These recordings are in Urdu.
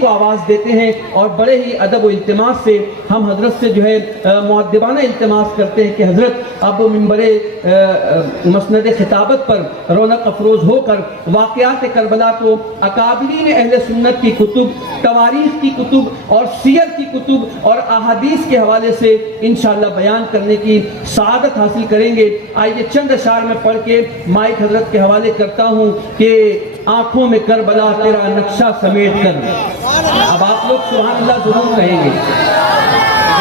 کو آواز دیتے ہیں اور بڑے ہی ادب و التماس سے ہم حضرت سے جو ہے مؤدبانہ التماس کرتے ہیں کہ حضرت اب منبر مسند خطابت پر رونق افروز ہو کر واقعات کربلا کو اکابرین اہل سنت کی کتب، تواریخ کی کتب اور سیر کی کتب اور احادیث کے حوالے سے انشاءاللہ بیان کرنے کی سعادت حاصل کریں گے۔ آئیے چند اشعار میں پڑھ کے مائک حضرت کے حوالے کرتا ہوں کہ آنکھوں میں کربلا تیرا نقشہ سمیٹ کر۔ اب آپ لوگ سبحان اللہ ضرور کہیں گے،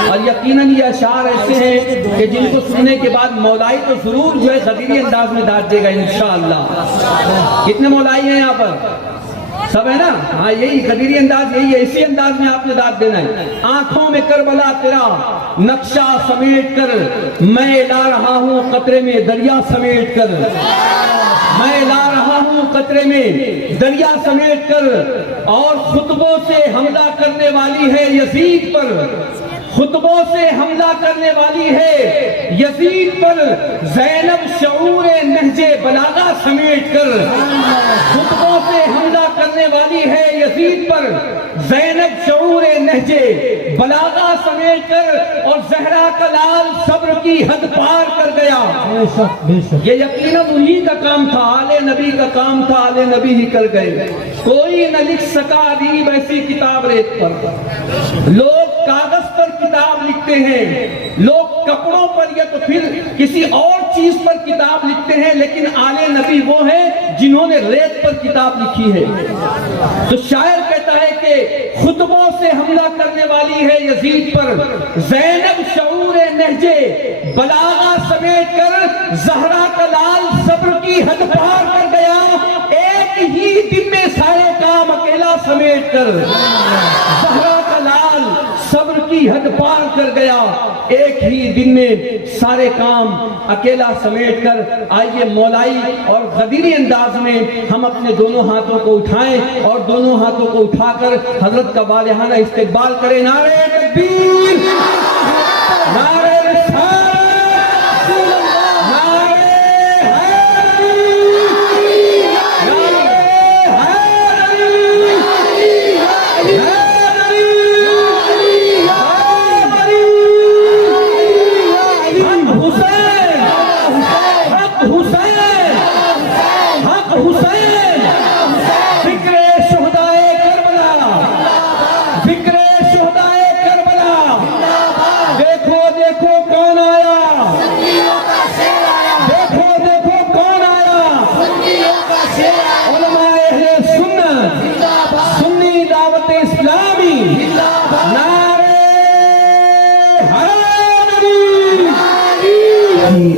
اور یقیناً یہ اشعار ایسے ہیں کہ جن کو سننے کے بعد مولائی تو ضرور جو ہے غدیری انداز میں داد دے گا انشاءاللہ۔ کتنے مولائی ہیں یہاں پر؟ سب ہے نا؟ ہاں یہی غدیری انداز، یہی ہے، اسی انداز میں آپ نے داد دینا ہے۔ آنکھوں میں کربلا تیرا نقشہ سمیٹ کر، میں لا رہا ہوں قطرے میں دریا سمیٹ کر، میں لا رہا ہوں قطرے میں دریا سمیٹ کر، اور خطبوں سے حملہ کرنے والی ہے یزید پر، خطبوں سے حملہ کرنے والی ہے یزید پر، زینب شعور نہج بلاغہ سمیٹ کر، خطبوں سے حملہ کرنے والی ہے یزید پر، زینب شعور نہج بلاغہ سمیٹ کر، اور زہرا کا لال صبر کی حد پار کر گیا۔ یہ یقیناً انہی کا کام تھا، آل نبی کا کام تھا، آل نبی ہی کر گئے۔ کوئی نہ لکھ سکا ادیب ایسی کتاب ریت پر، لوگ کاغذ پر کتاب لکھتے ہیں، لوگ کپڑوں پر یا تو پھر کسی اور چیز پر کتاب لکھتے ہیں، لیکن آل نبی وہ ہیں جنہوں نے ریت پر کتاب لکھی ہے۔ تو شاعر کہتا ہے کہ خطبوں سے حملہ کرنے والی ہے یزید پر، زینب شعور نہج بلاغہ سمیٹ کر، زہرا کا لال صبر کی حد پار کر گیا، ایک ہی دن میں سارے کام اکیلا سمیٹ کر، زہرا کا لال صبر کی حد پار کر گیا، ایک ہی دن میں سارے کام اکیلا سمیٹ کر۔ آئیے مولائی اور غدیری انداز میں ہم اپنے دونوں ہاتھوں کو اٹھائیں اور دونوں ہاتھوں کو اٹھا کر حضرت کا والہانہ استقبال کریں۔ نعرہ تکبیر، نعرہ رسالت، نعرہ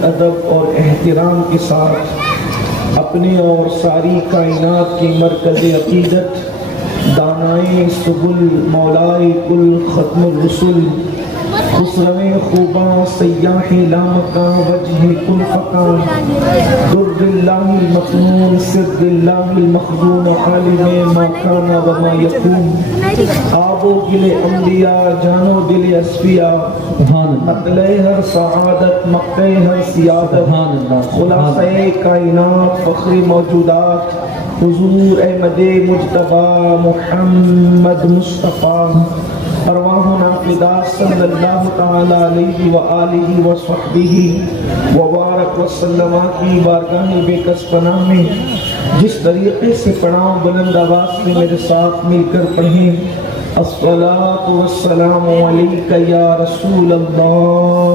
ادب اور احترام کے ساتھ اپنے اور ساری کائنات کی مرکز عقیدت، دانائے سبل، مولائے کل، ختم الرسل، خسرو خوباں، سیاح لامکاں، وجہ کل فکان، در اللہ المکنون، سر اللہ المخزون، عالم ما کان و ما یکون، آب و گل انبیاء، جان و دل اصفیاء، مطلع ہر سعادت، مقطع ہر سیادت، خلاصہ کائنات، فخر موجودات، حضور احمد مجتبی محمد مصطفیٰ، ارواحنا فدا صلی اللہ تعالی علیہ وآلہ وصحبہ وبارک وسلم کی بارگاہ بے کس پناہ میں جس طریقے سے پڑھاؤں بلند آواز سے میرے ساتھ مل کر پڑھیں۔ الصلاة والسلام علیکہ یا رسول اللہ،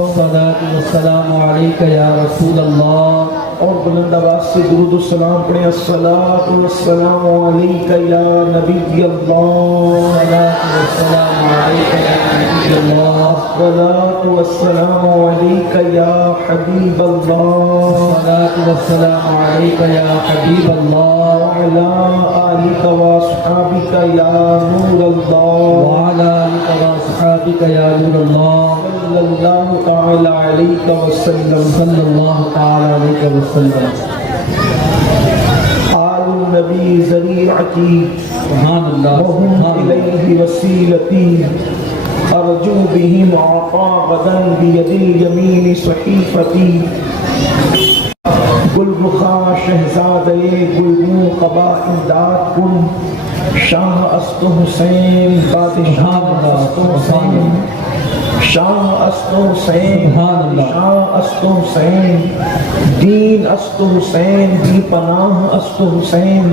الصلاة والسلام علیکہ یا رسول اللہ، اور بلند آواز سے درود و سلام پڑھیں۔ الصلاة والسلام علیکہ یا نبی اللہ، السلام علیکہ یا نبی اللہ، الصلاة والسلام علیکہ یا حبیب اللہ، والسلام علیکہ یا حبیب اللہ، وعلی آلک واصحابک یا نور اللہ، وعلی آلک واصحابک یا نور اللہ، صلی اللہ تعالی علیہ وسلم، صلی اللہ تعالی علیہ وسلم۔ آل النبی ذریعتی سبحان اللہ، وهم الیہ وسیلتی، ارجو بہم عطا غدا بید الیمین صحیفتی۔ گل رخا شہزادے گلگوں قبا امداد کن شاہ است حسین بادشاہ است حسین شاہ است حسین شاہ است حسین دین است حسین بی پناہ است حسین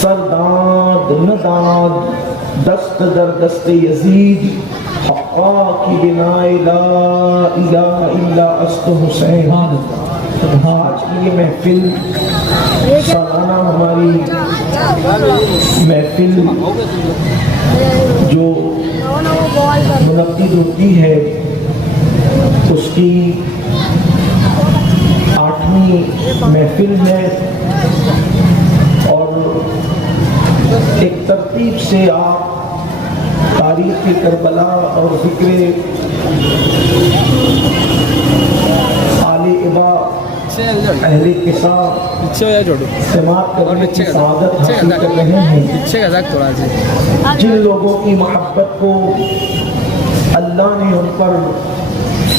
سرداد نداد دست در دست یزید حقا کی بنائے لا الہ الا است حسین. آج کی یہ محفل سالانہ ہماری محفل جو منعقد ہوتی ہے اس کی 8ویں محفل ہے اور ایک ترتیب سے آپ تاریخ کربلا اور ذکر آل ابا اہل قصہ سماعت کرنے کی سعادت حاصل کر رہے ہیں. جن لوگوں کی محبت کو اللہ نے ان پر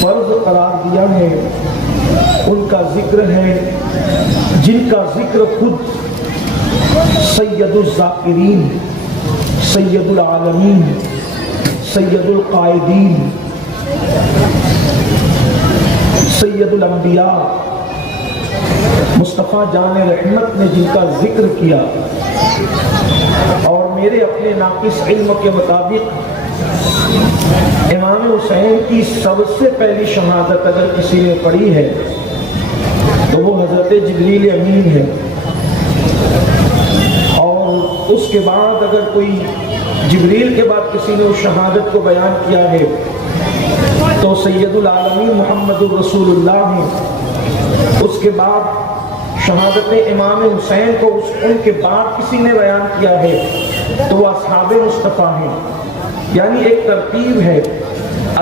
فرض قرار دیا ہے ان کا ذکر ہے، جن کا ذکر خود سید الذاکرین، سید العالمین، سید القائدین، سید الانبیاء مصطفیٰ جان رحمت نے جن کا ذکر کیا. اور میرے اپنے ناقص علم کے مطابق امام حسین کی سب سے پہلی شہادت اگر کسی نے پڑھی ہے تو وہ حضرت جبریل امین ہے، اور اس کے بعد اگر کوئی جبریل کے بعد کسی نے اس شہادت کو بیان کیا ہے تو سید العالمین محمد الرسول اللہ ہیں. اس کے بعد شہادت امام حسین کو ان کے بعد کسی نے بیان کیا ہے تو وہ اصحاب مصطفیٰ ہیں. یعنی ایک ترتیب ہے.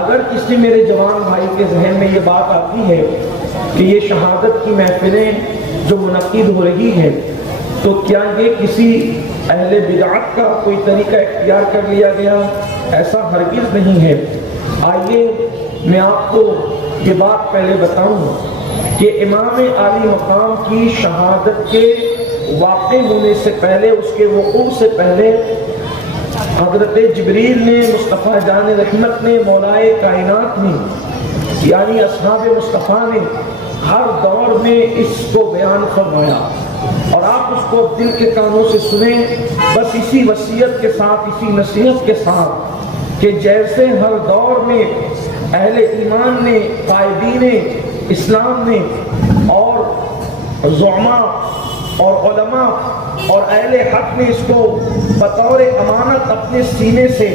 اگر کسی میرے جوان بھائی کے ذہن میں یہ بات آتی ہے کہ یہ شہادت کی محفلیں جو منعقد ہو رہی ہیں تو کیا یہ کسی اہل بدعت کا کوئی طریقہ اختیار کر لیا گیا؟ ایسا ہرگز نہیں ہے. آئیے میں آپ کو یہ بات پہلے بتاؤں کہ امام عالی مقام کی شہادت کے واقع ہونے سے پہلے، اس کے وقوع سے پہلے حضرت جبریل نے، مصطفیٰ جان رحمت نے، مولائے کائنات نے یعنی اصحاب مصطفیٰ نے ہر دور میں اس کو بیان فرمایا. اور آپ اس کو دل کے کانوں سے سنیں، بس اسی وصیت کے ساتھ، اسی نصیحت کے ساتھ کہ جیسے ہر دور میں اہل ایمان نے، قائدین اسلام نے اور زعماء اور علماء اور اہل حق نے اس کو بطور امانت اپنے سینے سے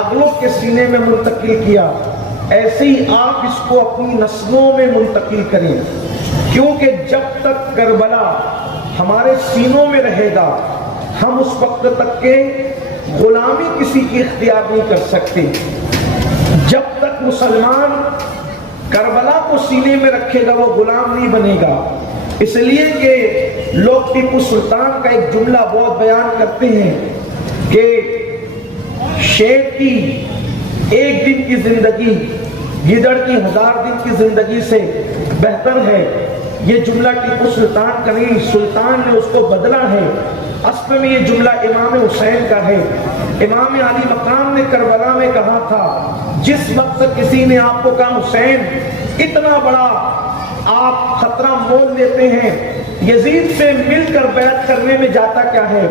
اگلوں کے سینے میں منتقل کیا، ایسے ہی آپ اس کو اپنی نسلوں میں منتقل کریں. کیونکہ جب تک کربلا ہمارے سینوں میں رہے گا ہم اس وقت تک کے غلامی کسی کی اختیار نہیں کر سکتے. جب تک مسلمان کربلا کو سینے میں رکھے گا وہ غلام نہیں بنے گا. اس لیے کہ لوگ ٹیپو سلطان کا ایک جملہ بہت بیان کرتے ہیں کہ شیر کی ایک دن کی زندگی گدڑ کی 1000 دن کی زندگی سے بہتر ہے. یہ جملہ ٹیپو سلطان کا نہیں، سلطان نے اس کو بدلا ہے. اصل میں یہ جملہ امام حسین کا ہے. امام علی مقام نے کربلا میں کہا تھا، جس وقت کسی نے آپ کو کہا حسین اتنا بڑا آپ خطرہ مول لیتے ہیں، یزید سے مل کر بیعت کرنے میں جاتا کیا ہے؟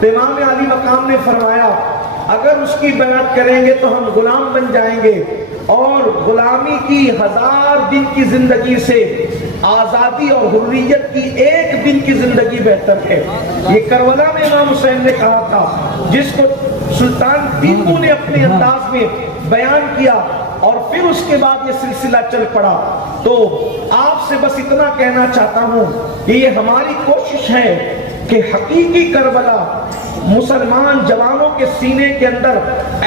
تو امام علی مقام نے فرمایا اگر اس کی بیعت کریں گے تو ہم غلام بن جائیں گے، اور غلامی کی 1000 دن کی زندگی سے آزادی اور حریت کی 1 دن کی زندگی بہتر ہے. یہ کربلا میں امام حسین نے کہا تھا، جس کو سلطان ٹیپو نے اپنے انداز میں بیان کیا، اور پھر اس کے بعد یہ سلسلہ چل پڑا. تو آپ سے بس اتنا کہنا چاہتا ہوں کہ یہ ہماری کوشش ہے کہ حقیقی کربلا مسلمان جوانوں کے سینے کے اندر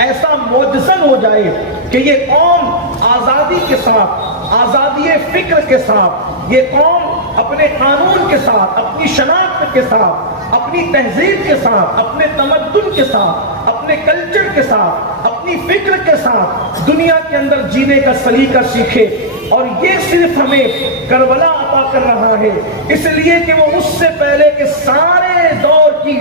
ایسا موجزن ہو جائے کہ یہ قوم آزادی کے ساتھ، آزادی فکر کے ساتھ، یہ قوم اپنے قانون کے ساتھ، اپنی شناخت کے ساتھ، اپنی تہذیب کے ساتھ، اپنے تمدن کے ساتھ، اپنے کلچر کے ساتھ، اپنی فکر کے ساتھ دنیا کے اندر جینے کا سلیقہ سیکھے. اور یہ صرف ہمیں کربلا عطا کر رہا ہے، اس لیے کہ وہ اس سے پہلے کے سارے دور کی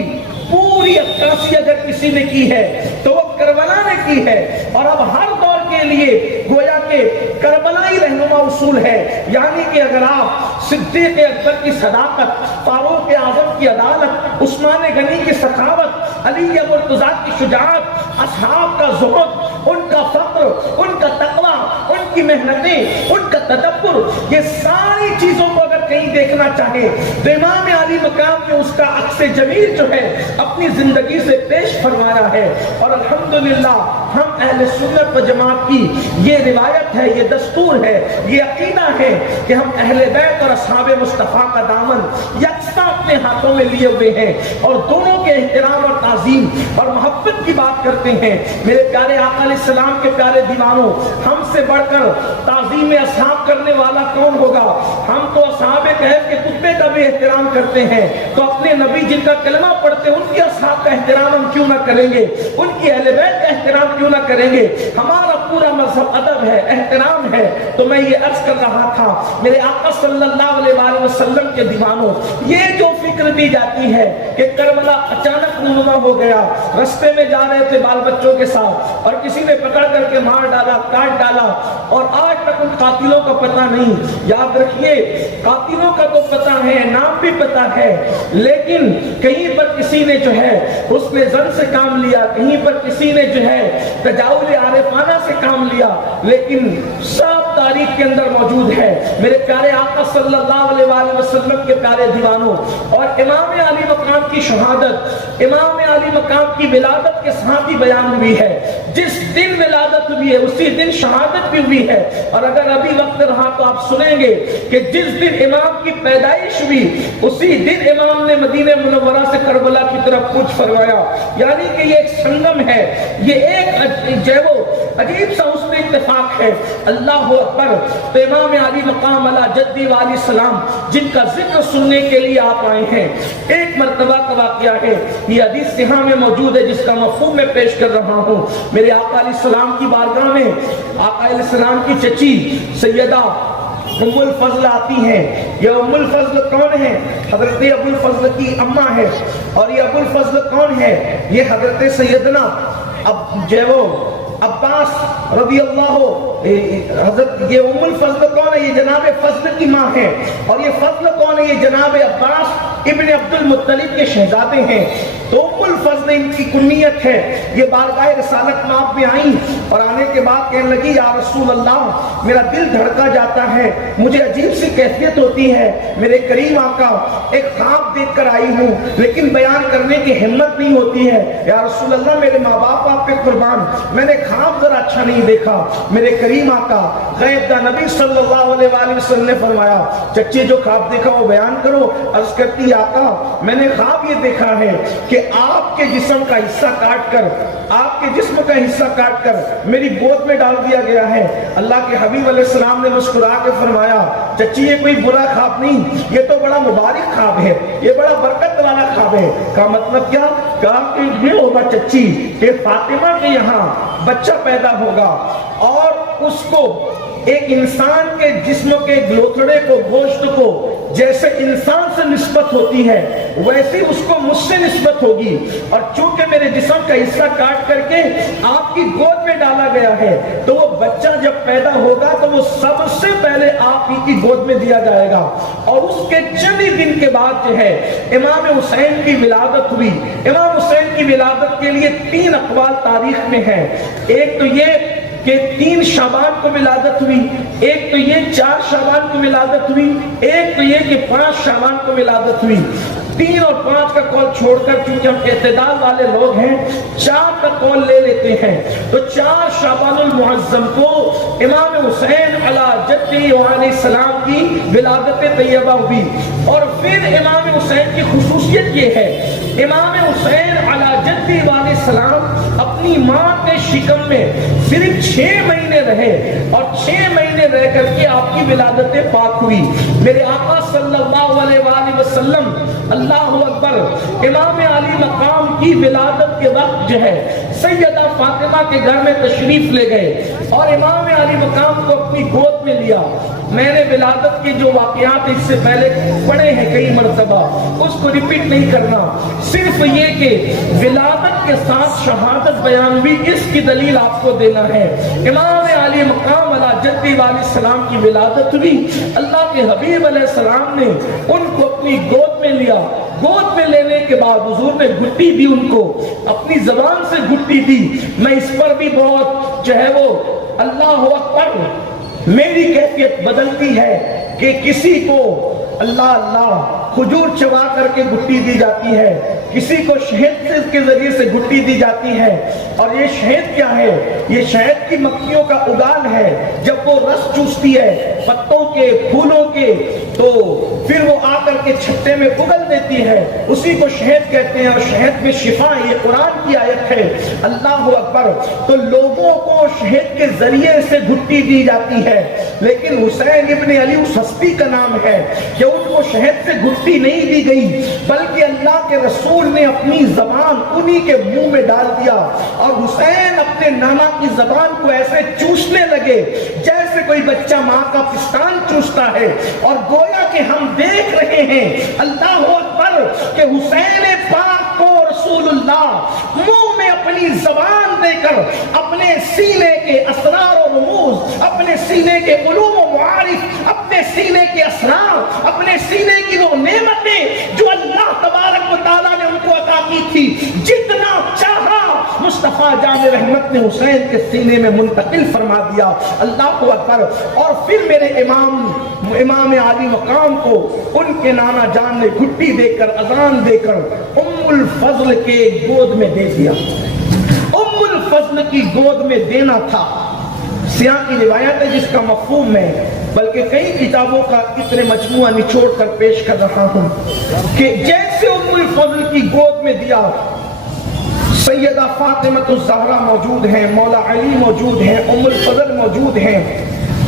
پوری عکاسی اگر کسی نے کی ہے تو وہ کربلا نے کی ہے، اور اب ہر دور کے لیے گویا کہ کربلا ہی رہنما اصول ہے۔ یعنی کہ اگر آپ صدیق اکبر کی صداقت، فاروق اعظم کی عدالت، عثمان غنی کی سخاوت، علی مرتضیٰ کی شجاعت، اصحاب کا زہد، ان کا فقر، ان کا تقوی، ان کی محنتیں، ان کا تدبر، یہ ساری چیزوں کو اگر کہیں دیکھنا چاہے تو امام علی مقام نے اس کا عکس جمیل جو ہے اپنی زندگی سے پیش فرمایا ہے۔ اور الحمدللہ ہم اہل سنت و جماعت کی یہ روایت ہے، یہ دستور ہے، یہ عقیدہ ہے کہ ہم اہل بیت اور اصحاب مصطفیٰ کا دامن یکساں اپنے ہاتھوں میں لیے ہوئے ہیں اور دونوں کے احترام اور تعظیم اور محبت کی بات کرتے ہیں۔ میرے پیارے آقا علیہ السلام کے پیارے دیوانوں، ہم سے بڑھ کر تعظیم اصحاب کرنے والا کون ہوگا؟ ہم تو اصحاب کہف کے کتے کا بھی احترام کرتے ہیں، تو اپنے نبی جن کا کلمہ پڑھتے ہیں ان کے اصحاب کا احترام ہم کیوں نہ کریں گے؟ ان کی اہل بیت کا احترام کیوں نہ کریں گے؟ ہمارا پورا مذہب ادب ہے، احترام ہے۔ تو میں یہ عرض کر رہا تھا میرے آقا صلی اللہ علیہ وآلہ وسلم کے دیوانوں، یہ جو فکر دی جاتی ہے کہ کربلا اچانک رونما ہو گیا، رستے میں جا رہے تھے بال بچوں کے ساتھ اور کسی نے پکڑ کر کے مار ڈالا، کاٹ ڈالا، اور آج تک ان قاتلوں کا پتہ نہیں۔ یاد رکھیے، قاتلوں کا تو پتہ ہے، نام بھی پتہ ہے، لیکن کہیں پر کسی نے جو ہے حسن ظن سے کام لیا، کہیں پر کسی نے جو ہے تجاوز عارفانہ سے کام لیا، لیکن سب تاریخ کے اندر موجود ہے۔ میرے پیارے آقا صلی اللہ علیہ وآلہ وسلم کے پیارے دیوانوں، اور امام علی مقام کی شہادت، امام علی مقام کی ولادت کے ساتھ ہی بیان ہوئی ہے۔ جس دن ولادت ہوئی ہے اسی دن شہادت بھی ہوئی ہے، اور اگر ابھی وقت رہا تو آپ سنیں گے کہ جس دن امام کی پیدائش ہوئی اسی دن امام نے مدینہ منورہ سے کربلا کی طرف کوچ فرمایا۔ یعنی کہ یہ ایک سنگم ہے، یہ ایک جو عجیب سا اس میں اتفاق ہے۔ اللہ اکبر۔ تو امام علی مقام علی جدی والی سلام جن کا ذکر سننے کے لیے آپ آئے ہیں، ایک مرتبہ کا واقعہ ہے، یہ حدیث صحیح میں موجود ہے جس کا مفہوم میں پیش کر رہا ہوں۔ میرے آقا علیہ السلام کی بارگاہ میں آقا علیہ السلام کی چچی سیدہ ام الفضل آتی ہیں۔ یہ ام الفضل کون ہے؟ حضرت ابو الفضل کی اماں ہے۔ اور یہ ابو الفضل کون ہے؟ یہ حضرت سیدنا عباس رضی اللہ، حضرت یہ ام الفضل کون ہے؟ یہ جناب فضل کی ماں ہے۔ اور یہ فضل کون ہے؟ یہ جناب عباس ابن عبد المطلب کے شہزادے ہیں۔ تو ام الفضل ان کی کنیت ہے۔ یہ بارگاہ رسالت مآب میں آئیں اور آنے کے بعد کہنے لگی یا رسول اللہ میرا دل دھڑکا جاتا ہے، مجھے عجیب سی کیفیت ہوتی ہے، میرے کریم آقا ایک خواب دیکھ کر آئی ہوں لیکن بیان کرنے کی ہمت نہیں ہوتی ہے۔ یا رسول اللہ میرے ماں باپ آپ پہ قربان، میں نے خواب ذرا اچھا نہیں دیکھا۔ میرے کریم آقا غیب دا نبی صلی اللہ علیہ وآلہ وسلم نے فرمایا چچی جو خواب دیکھا وہ بیان کرو۔ عرض کرتی آقا میں نے خواب یہ دیکھا ہے کہ آپ کے جسم کا حصہ کاٹ کر، آپ کے جسم کا حصہ کاٹ کر میری گود میں ڈال دیا گیا ہے۔ اللہ کے حبیب علیہ السلام نے مسکرا کے فرمایا چچی یہ کوئی برا خواب نہیں، یہ تو بڑا مبارک خواب ہے، یہ بڑا برکت والا خواب ہے۔ کا مطلب کیا؟ کہا کہ یہ ہوگا چچی کہ فاطمہ کے یہاں بچہ پیدا ہوگا اور اس کو ایک انسان کے جسم کے گلوتھڑے کو، گوشت کو جیسے انسان سے نسبت ہوتی ہے ویسے اس کو مجھ سے نسبت ہوگی، اور چونکہ میرے جسم کا حصہ کاٹ کر کے آپ کی گود میں ڈالا گیا ہے تو وہ بچہ جب پیدا ہوگا تو وہ سب سے پہلے آپ ہی کی گود میں دیا جائے گا۔ اور اس کے چند ہی دن کے بعد جو ہے امام حسین کی ولادت ہوئی۔ امام حسین کی ولادت کے لیے 3 اقوال تاریخ میں ہیں۔ ایک تو یہ کہ 3 شعبان کو ولادت ہوئی، ایک تو یہ 4 شعبان کو ولادت ہوئی، ایک تو یہ کہ 5 شعبان کو ولادت ہوئی۔ 3 اور 5 کا قول چھوڑ کر چونکہ ہم اعتدال والے لوگ ہیں 4 کا قول لے لیتے ہیں۔ تو 4 شعبان المعظم کو امام حسین علی جدی علیہ السلام کی ولادت طیبہ ہوئی۔ اور پھر امام حسین کی خصوصیت یہ ہے، امام حسین علی جدی علیہ السلام اپنی ماں کے شکم میں صرف 6 مہینے رہے اور 6 مہینے رہ کر کے آپ کی ولادت پاک ہوئی۔ میرے آقا صلی اللہ علیہ وآلہ وسلم اللہ اکبر امام علی مقام کی ولادت کے وقت جو ہے سیدہ فاطمہ کے گھر میں تشریف لے گئے اور امام علی مقام کو اپنی گود گود میں لیا. میں نے ولادت کے جو واقعات اس سے پہلے پڑھے ہیں کئی مرتبہ, اس کو ریپیٹ نہیں کرنا. صرف یہ کہ ولادت کے ساتھ شہادت بیان بھی اس کی دلیل آپ کو دینا ہے. امام علی مقام علی جدی علیہ السلام کی ولادت بھی اللہ کے حبیب علیہ السلام نے ان کو اپنی گود میں لیا. گود میں لینے کے بعد حضور نے گھٹی دی, ان کو اپنی زبان سے گھٹی دی. میں اس پر بھی بہت جو ہے وہ اللہ اکبر, میری کیفیت بدلتی ہے کہ کسی کو اللہ اللہ کھجور چبا کر کے گھٹی دی جاتی ہے, کسی کو شہد کے ذریعے سے گھٹی دی جاتی ہے. اور یہ شہد کیا ہے؟ یہ شہد کی مکھیوں کا اگان ہے. جب وہ رس چوستی ہے پتوں کے, پھولوں کے, تو پھر وہ آ کر کے چھتے میں اگل دیتی ہے, اسی کو شہد کہتے ہیں. اور شہد میں شفا, یہ قرآن کی آیت ہے. اللہ اکبر. تو لوگوں کو شہد کے ذریعے سے گھٹی دی جاتی ہے, لیکن حسین ابن علی اس ہستی کا نام ہے کہ ان کو شہد سے گھٹی نہیں دی گئی, بلکہ اللہ کے رسول نے اپنی زبان انہی کے منہ میں ڈال دیا. اور حسین اپنے نانا کی زبان کو ایسے چوسنے لگے جیسے کوئی بچہ ماں کا پستان چوستا ہے. اور گویا کہ ہم دیکھ رہے ہیں اللہ اکبر کہ حسین پاک کو رسول اللہ منہ میں اپنی زبان دے کر اپنے سینے کے اسرار و رموز, اپنے سینے کے علوم و معارف, اپنے سینے کے اسرار, اپنے سینے کی وہ نعمتیں جو اللہ تبارک و تعالیٰ نے ان کو عطا کی تھی, جتنا چاہا مصطفیٰ جان رحمت نے حسین کے سینے میں منتقل فرما دیا. اللہ اکبر. اور پھر میرے امام علی مقام کو ان کے نانا جان نے گھٹی دے کر, اذان دے کر ام الفضل کے گود میں دے دیا. ام الفضل کی گود میں دینا تھا. سیاق کی روایت ہے جس کا مفہوم میں بلکہ کئی کتابوں کا اتنے مجموعہ نچوڑ کر پیش کر رہا ہوں کہ جیسے ام الفضل کی گود میں دیا, سیدہ فاطمہ الزہرا موجود ہیں, مولا علی موجود ہیں, ام الفضل موجود ہیں.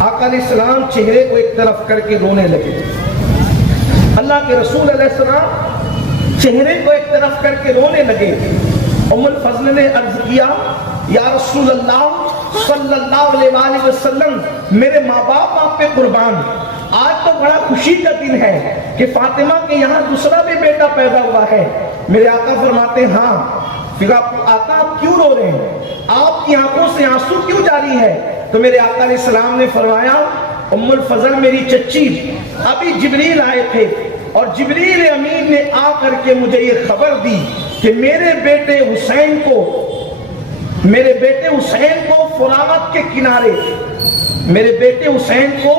آقا علیہ السلام چہرے کو ایک طرف کر کے رونے لگے. اللہ کے رسول علیہ السلام چہرے کو ایک طرف کر کے رونے لگے. ام الفضل نے عرض کیا, یا رسول اللہ صلی اللہ علیہ وآلہ وسلم, میرے ماں باپ آپ پہ قربان, آج تو بڑا خوشی کا دن ہے کہ فاطمہ کے یہاں دوسرا بھی بیٹا پیدا ہوا ہے. میرے آقا فرماتے ہیں ہاں. پھر آقا آپ کیوں رو رہے ہیں, آپ کی آنکھوں سے آنسو کیوں جاری ہے؟ تو میرے آقا علیہ السلام نے فرمایا, ام الفضل میری چچی, ابھی جبریل آئے تھے اور جبریل امین نے آ کر کے مجھے یہ خبر دی کہ میرے بیٹے حسین کو فرات کے کنارے, میرے بیٹے حسین کو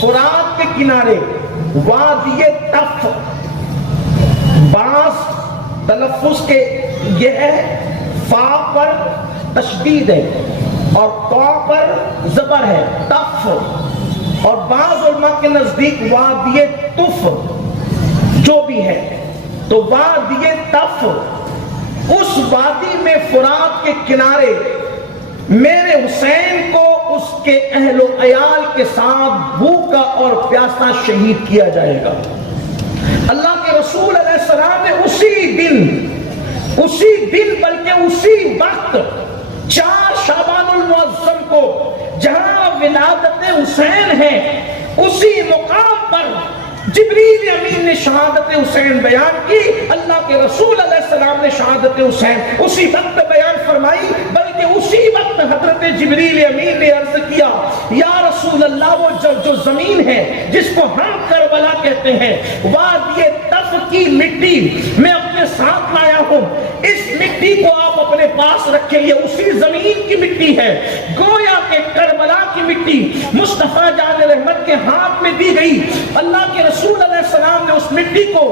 فرات کے کنارے وادی تف, بعض تلفظ کے یہ ہے, فا پر تشدید ہے اور طا پر زبر ہے, تف. اور بعض علماء کے نزدیک وادی تف جو بھی ہے, تو وادی تف, اس وادی میں فرات کے کنارے میرے حسین کو اس کے اہل و عیال کے ساتھ بھوکا اور پیاسا شہید کیا جائے گا. اللہ کے رسول علیہ السلام نے اسی دن بلکہ اسی وقت 4 شعبان المعظم کو جہاں ولادت حسین ہے اسی مقام پر جبریل امین نے شہادت حسین بیان کی. اللہ کے رسول علیہ السلام نے شہادت حسین اسی وقت بیان فرمائی, بلکہ اسی وقت حضرت جبریل امین نے عرض کیا, یا رسول اللہ وہ جو زمین ہے جس کو ہم کربلا کہتے ہیں, وادی تف کی مٹی میں اپنے ساتھ لایا ہوں, اس مٹی کو آپ اپنے پاس رکھیں, یہ اسی زمین کی مٹی ہے. گویا کہ کربلا کی مٹی مصطفیٰ جان رحمت کے ہاتھ میں دی گئی. اللہ کے رسول علیہ السلام نے اس مٹی کو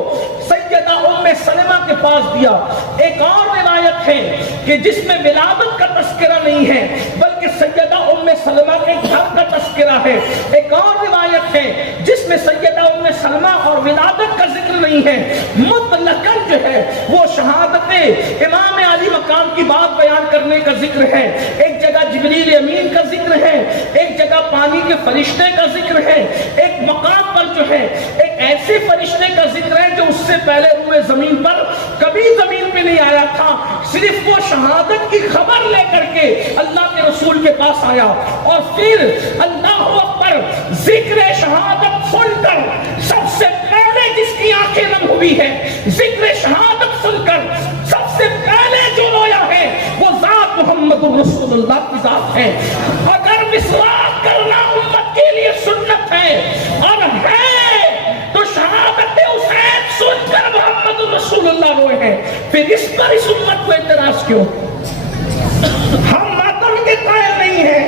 سیدہ ام سلمہ کے پاس دیا. ایک اور روایت ہے کہ جس میں ولادت کا تذکرہ نہیں ہے بلکہ سیدہ ام سلمہ کے گھر کا تذکرہ ہے. ایک اور روایت ہے جس میں سیدہ ام سلمہ اور ولادت کا ذکر نہیں ہے, مطلقاً جو ہے وہ شہادت امام علی مقام کی بات بیان کرنے کا ذکر ہے. ایک جگہ جبریل امین کا ذکر ہے, ایک جگہ پانی کے فرشتے کا ذکر ہے, ایک مقام پر جو ہے ایک ایسے فرشتے کا ذکر ہے جو اس سے پہلے روئے زمین پر کبھی زمین پہ نہیں آیا تھا، صرف وہ شہادت کی خبر لے کر کے اللہ کے رسول کے پاس آیا، اور پھر اللہ اکبر ذکر شہادت سن کر سب سے پہلے جس کی آنکھیں نم ہوئی ہے، ذکر شہادت سن کر سب سے پہلے جو رویا ہے وہ ذات محمد رسول اللہ کی ذات ہے۔ اگر مسواک کرنا امت کے لیے سنت ہے اور ہے تو شہادت حسین سن کر محمد رسول اللہ روئے ہیں، پھر اس پر اس امت کو اعتراض کیوں؟ ہم ماتم کے قائل نہیں ہیں،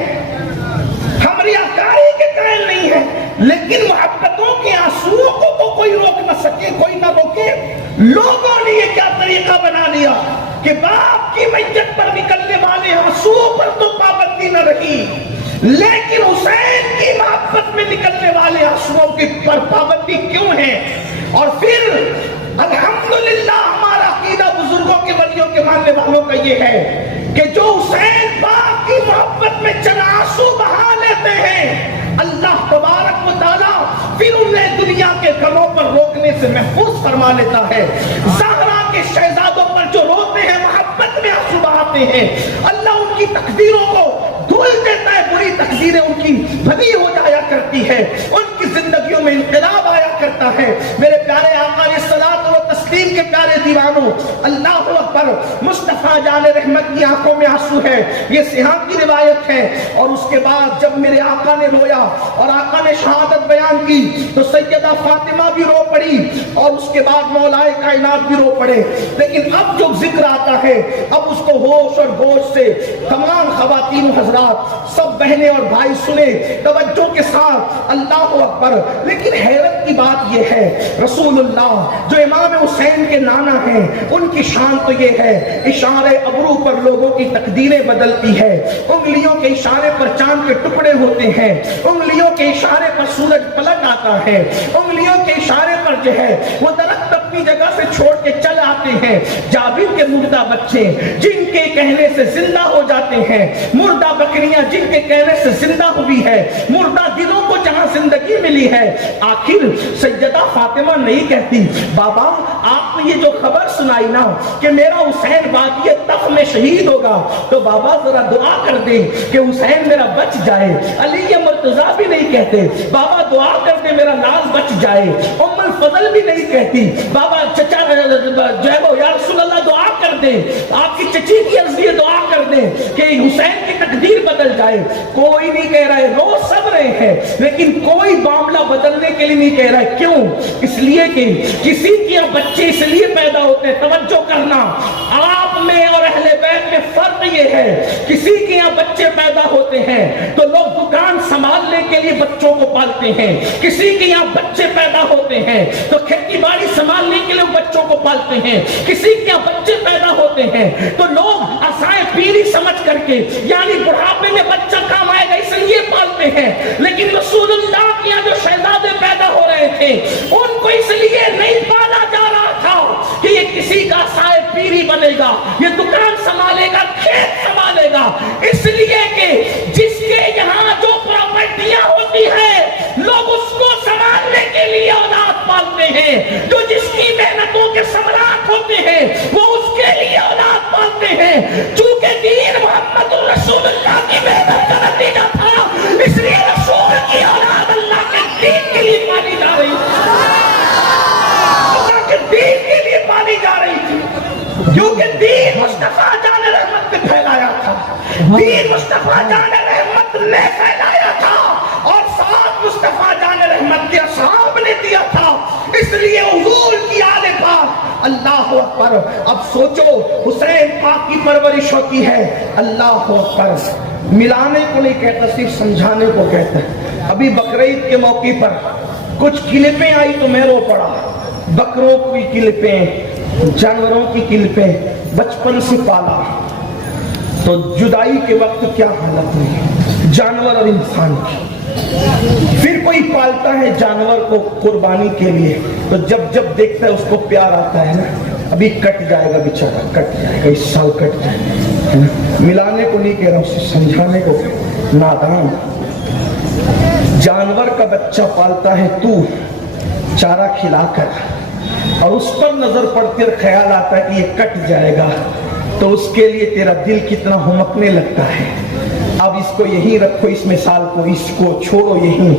ہم ریاکاری کے قائل نہیں ہیں، لیکن محبتوں کے آنسوؤں کو تو کوئی روک نہ سکے، کوئی نہ روکے۔ لوگوں نے یہ کیا طریقہ بنا لیا کہ باپ کی میت پر نکلنے والے آنسوؤں پر تو پابندی نہ رہی، لیکن حسین کی محبت میں نکلنے والے آنسوؤں کی پر پابندی کیوں ہے؟ اور پھر الحمدللہ ہمارا عقیدہ بزرگوں کے ولیوں کے ماننے والوں کا یہ ہے کہ جو حسین باپ کی محبت میں چند آنسو بہا لیتے ہیں، اللہ تبارک و تعالیٰ پھر انہیں دنیا کے غموں پر روکنے سے محفوظ فرما لیتا ہے۔ زہرا کے شہزادوں پر جو روتے ہیں، محبت میں آنسو بہاتے ہیں، اللہ ان کی تقدیروں کو دھل دیتا ہے، بری تقدیریں ان کی بھلی ہو جایا کرتی ہے، ان کی زندگیوں میں انقلاب آیا کرتا ہے۔ میرے پیارے آقا علیہ الصلوۃ والتسلیم کے پیارے دیوانوں، اللہ اکبر، مصطفیٰ جان رحمت کی آنکھوں میں آنسو ہے، یہ صحاح کی روایت ہے۔ اور اس کے بعد جب میرے آقا نے رویا اور آقا نے شہادت بیان کی تو سیدہ فاطمہ بھی رو پڑی، اور اس کے بعد مولائے کائنات بھی رو پڑے۔ لیکن اب جو ذکر آتا ہے، اب اس کو ہوش اور ہوش سے تمام خواتین حضرات، سب بہنیں اور بھائی سنیں توجہ کے ساتھ، اللہ اکبر۔ لیکن حیرت کی بات یہ ہے، رسول اللہ جو امام حسین کے نانا ہیں، ان کی شان تو یہ ہے، اشارے ابرو پر لوگوں کی تقدیریں بدلتی ہے، انگلیوں کے اشارے پر چاند کے ٹکڑے ہوتے ہیں، انگلیوں کے اشارے پر سورج پلٹ آتا ہے، انگلیوں کے اشارے پر جو ہے وہ درخت اپنی جگہ سے چھوڑ کے چل آتے ہیں۔ جابر کے مردہ بچے جن کے کہنے سے زندہ ہو جاتے ہیں، مردہ بکریاں جن کے کہنے سے زندہ ہوئی ہے، مردہ دلوں کو جہاں زندگی ملی ہے۔ آخر سیدہ فاطمہ نہیں کہتی بابا آپ نے یہ جو خبر سنائی نا کہ میرا حسین وادی طف میں شہید ہوگا، تو بابا ذرا دعا کر دیں کہ حسین میرا بچ جائے۔ علی مرتضیٰ بھی نہیں کہتے بابا دعا کر دے میرا لال بچ جائے۔ ام الفضل بھی نہیں کہتی بابا چچا یا رسول اللہ دعا کر دیں، آپ کی چچی کی عرضی دعا کر دیں کہ حسین کی تقدیر بدل جائے۔ کوئی نہیں کہہ رہا ہے، رو سب رہے ہیں، لیکن کوئی معاملہ بدلنے کے لیے نہیں کہہ رہا ہے۔ کیوں؟ اس لیے کہ کسی کے بچے اس لیے پیدا ہوتے ہیں، توجہ کرنا، آپ میں اور اہل بیت میں فرق یہ ہے، کسی کے یہاں بچے پیدا ہوتے ہیں تو لوگ دکان سنبھالنے کے لیے بچوں کو پالتے ہیں، کسی کے یہاں بچے پیدا ہوتے ہیں تو کھیتی باڑی سنبھالنے کے لیے بچوں کو پالتے ہیں، کسی کے یہاں بچے پیدا ہوتے ہیں تو لوگ عصائے پیری سمجھ کر کے، یعنی بڑھاپے میں بچہ کام آئے گا اس لیے پالتے ہیں۔ لیکن رسول اللہ کے یہاں جو شہزادے پیدا ہو رہے تھے ان کو اس لیے نہیں پالا جا رہا تھا کہ یہ کسی کا عصائے پیری بنے گا، یہ دکان سنبھالے گا، کھیت سنبھالے گا، اس لیے کہ جس کے یہاں جو پراپرٹیاں ہوتی ہیں لوگ اس کو سنبھالنے کے لیے اولاد پالتے ہیں، جو جس کی محنتوں کے ثمرات ہوتے ہیں وہ اس کے لیے اولاد پالتے ہیں۔ چونکہ دین محمد رسول اللہ کی محنت کا نتیجہ تھا، اس لیے رسول کی اولاد اللہ کے دین کے لیے پالی جا رہی تھی، اللہ کے دین کے لیے پالی جا رہی تھی، کیونکہ دین مصطفیٰ جان رحمت نے پھیلایا تھا، دین مصطفیٰ جان رحمت نے پھیلایا تھا، اور ساتھ مصطفیٰ جان رحمت کے اصحاب نے دیا تھا، اس لیے حضور کی آل پاک، اللہ اکبر۔ اب سوچو حسین پاک کی پرورش ہوتی ہے، اللہ اکبر، ملانے کو نہیں کہتا، صرف سمجھانے کو کہتا ہے۔ ابھی بقرعید کے موقع پر کچھ کلپیں آئی تو میں رو پڑا، بکروں کی کلپیں، جانوروں کی کلپیں، بچپن سے پالا تو جدائی کے وقت کیا حالت ہوئی جانور اور انسان کی۔ پھر کوئی پالتا ہے جانور کو قربانی کے لیے تو جب جب دیکھتا ہے اس کو پیار آتا ہے نا، ابھی کٹ جائے گا بیچارہ، کٹ جائے گا، اس سال کٹ جائے گا، ملانے کو نہیں کہہ رہا، اسے سمجھانے کو۔ نادان جانور کا بچہ پالتا ہے تو چارہ کھلا کر، اور اس پر نظر پڑتے اور خیال آتا ہے کہ یہ کٹ جائے گا تو اس کے لیے تیرا دل کتنا ہمکنے لگتا ہے. اب اس کو یہیں رکھو, اس مثال کو, اس کو چھوڑو یہیں.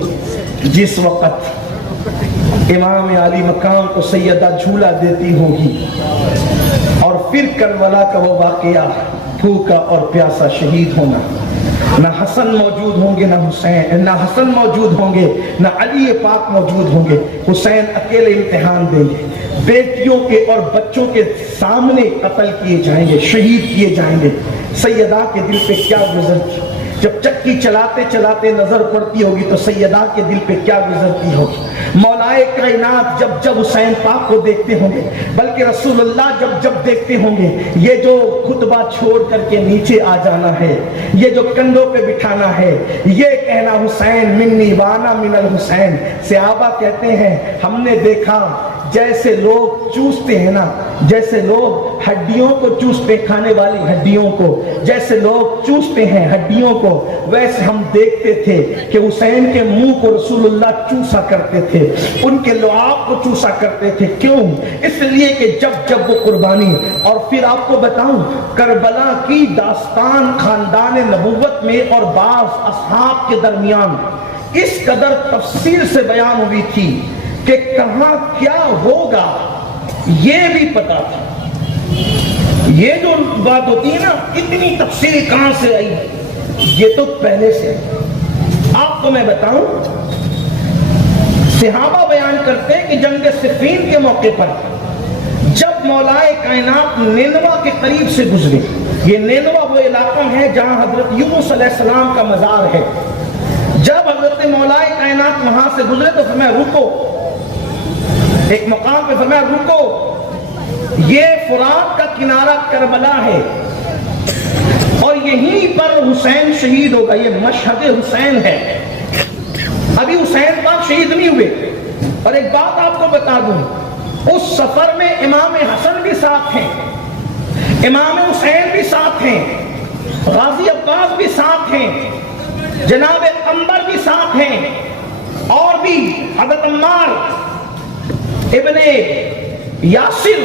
جس وقت امام علی مقام کو سیدہ جھولا دیتی ہوگی اور پھر کربلا کا وہ واقعہ, بھوکا اور پیاسا شہید ہونا, نہ حسن موجود ہوں گے, نہ حسین, نہ حسن موجود ہوں گے, نہ علی پاک موجود ہوں گے. حسین اکیلے امتحان دیں گے, بیٹیوں کے اور بچوں کے سامنے قتل کیے جائیں گے, شہید کیے جائیں گے. سیدہ کے دل پہ کیا گزرتی, جب چکی چلاتے چلاتے نظر پڑتی ہوگی تو سیدہ کے دل پہ کیا گزرتی ہوگی. مولائے کائنات جب جب حسین پاک کو دیکھتے ہوں گے, بلکہ رسول اللہ جب جب دیکھتے ہوں گے, یہ جو خطبہ چھوڑ کر کے نیچے آ جانا ہے, یہ جو کندھوں پہ بٹھانا ہے, یہ کہنا حسین منی وانا من الحسین. صحابہ کہتے ہیں ہم نے دیکھا جیسے لوگ چوستے ہیں نا, جیسے لوگ ہڈیوں کو چوستے, کھانے والی ہڈیوں کو جیسے لوگ چوستے ہیں ہڈیوں کو, ویسے ہم دیکھتے تھے کہ حسین کے منہ کو رسول اللہ چوسا کرتے تھے, ان کے لعاب کو چوسا کرتے تھے. کیوں؟ اس لیے کہ جب جب وہ قربانی. اور پھر آپ کو بتاؤں, کربلا کی داستان خاندان نبوت میں اور بعض اصحاب کے درمیان اس قدر تفصیل سے بیان ہوئی تھی کہ کہاں کیا ہوگا یہ بھی پتا تھا. یہ جو بات ہوتی ہے نا, اتنی تفصیل کہاں سے آئی, یہ تو پہلے سے. آپ کو میں بتاؤں, صحابہ بیان کرتے ہیں کہ جنگ صفین کے موقع پر جب مولائے کائنات نینوا کے قریب سے گزرے, یہ نینوا وہ علاقہ ہے جہاں حضرت یونس علیہ السلام کا مزار ہے, جب حضرت مولائے کائنات وہاں سے گزرے تو فرمایا رکو, ایک مقام پہ فرمایا رکو, یہ فرات کا کنارہ کربلا ہے اور یہیں پر حسین شہید ہوگا, یہ مشہد حسین ہے. ابھی حسین پاک شہید نہیں ہوئے. اور ایک بات آپ کو بتا دوں, اس سفر میں امام حسن بھی ساتھ ہیں, امام حسین بھی ساتھ ہیں, غازی عباس بھی ساتھ ہیں, جناب عمر بھی ساتھ ہیں, اور بھی حضرت عمار ابن یاسر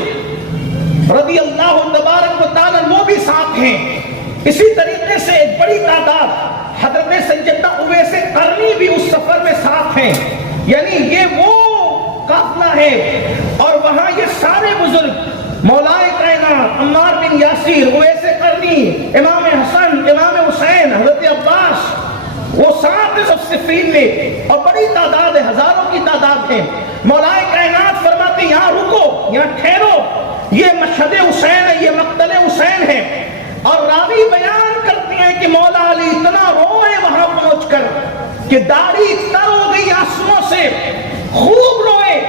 رضی اللہ تبارک و تعالی وہ بھی ساتھ ہیں. اسی طریقے سے ایک بڑی تعداد حضرت سیدنا اویس قرنی بھی اس سفر میں ساتھ ہیں. یعنی یہ وہ قافلہ ہے, اور وہاں یہ سارے بزرگ مولائے کائنات عمار بن یاسر, اویس قرنی, امام حسن, امام حسین, حضرت عباس, وہ ساتھ سب صفین میں, اور بڑی تعداد ہے, ہزاروں کی تعداد ہے. مولائے کائنات فرماتے یہاں رکو, یہاں ٹھہرو, یہ مشہد حسین ہے, یہ مقتل حسین ہے. اور راوی بیان کرتے ہیں کہ مولا علی اتنا روئے وہاں پہنچ کر کہ داڑھی تر ہو گئی آنسوؤں سے, خوب روئے.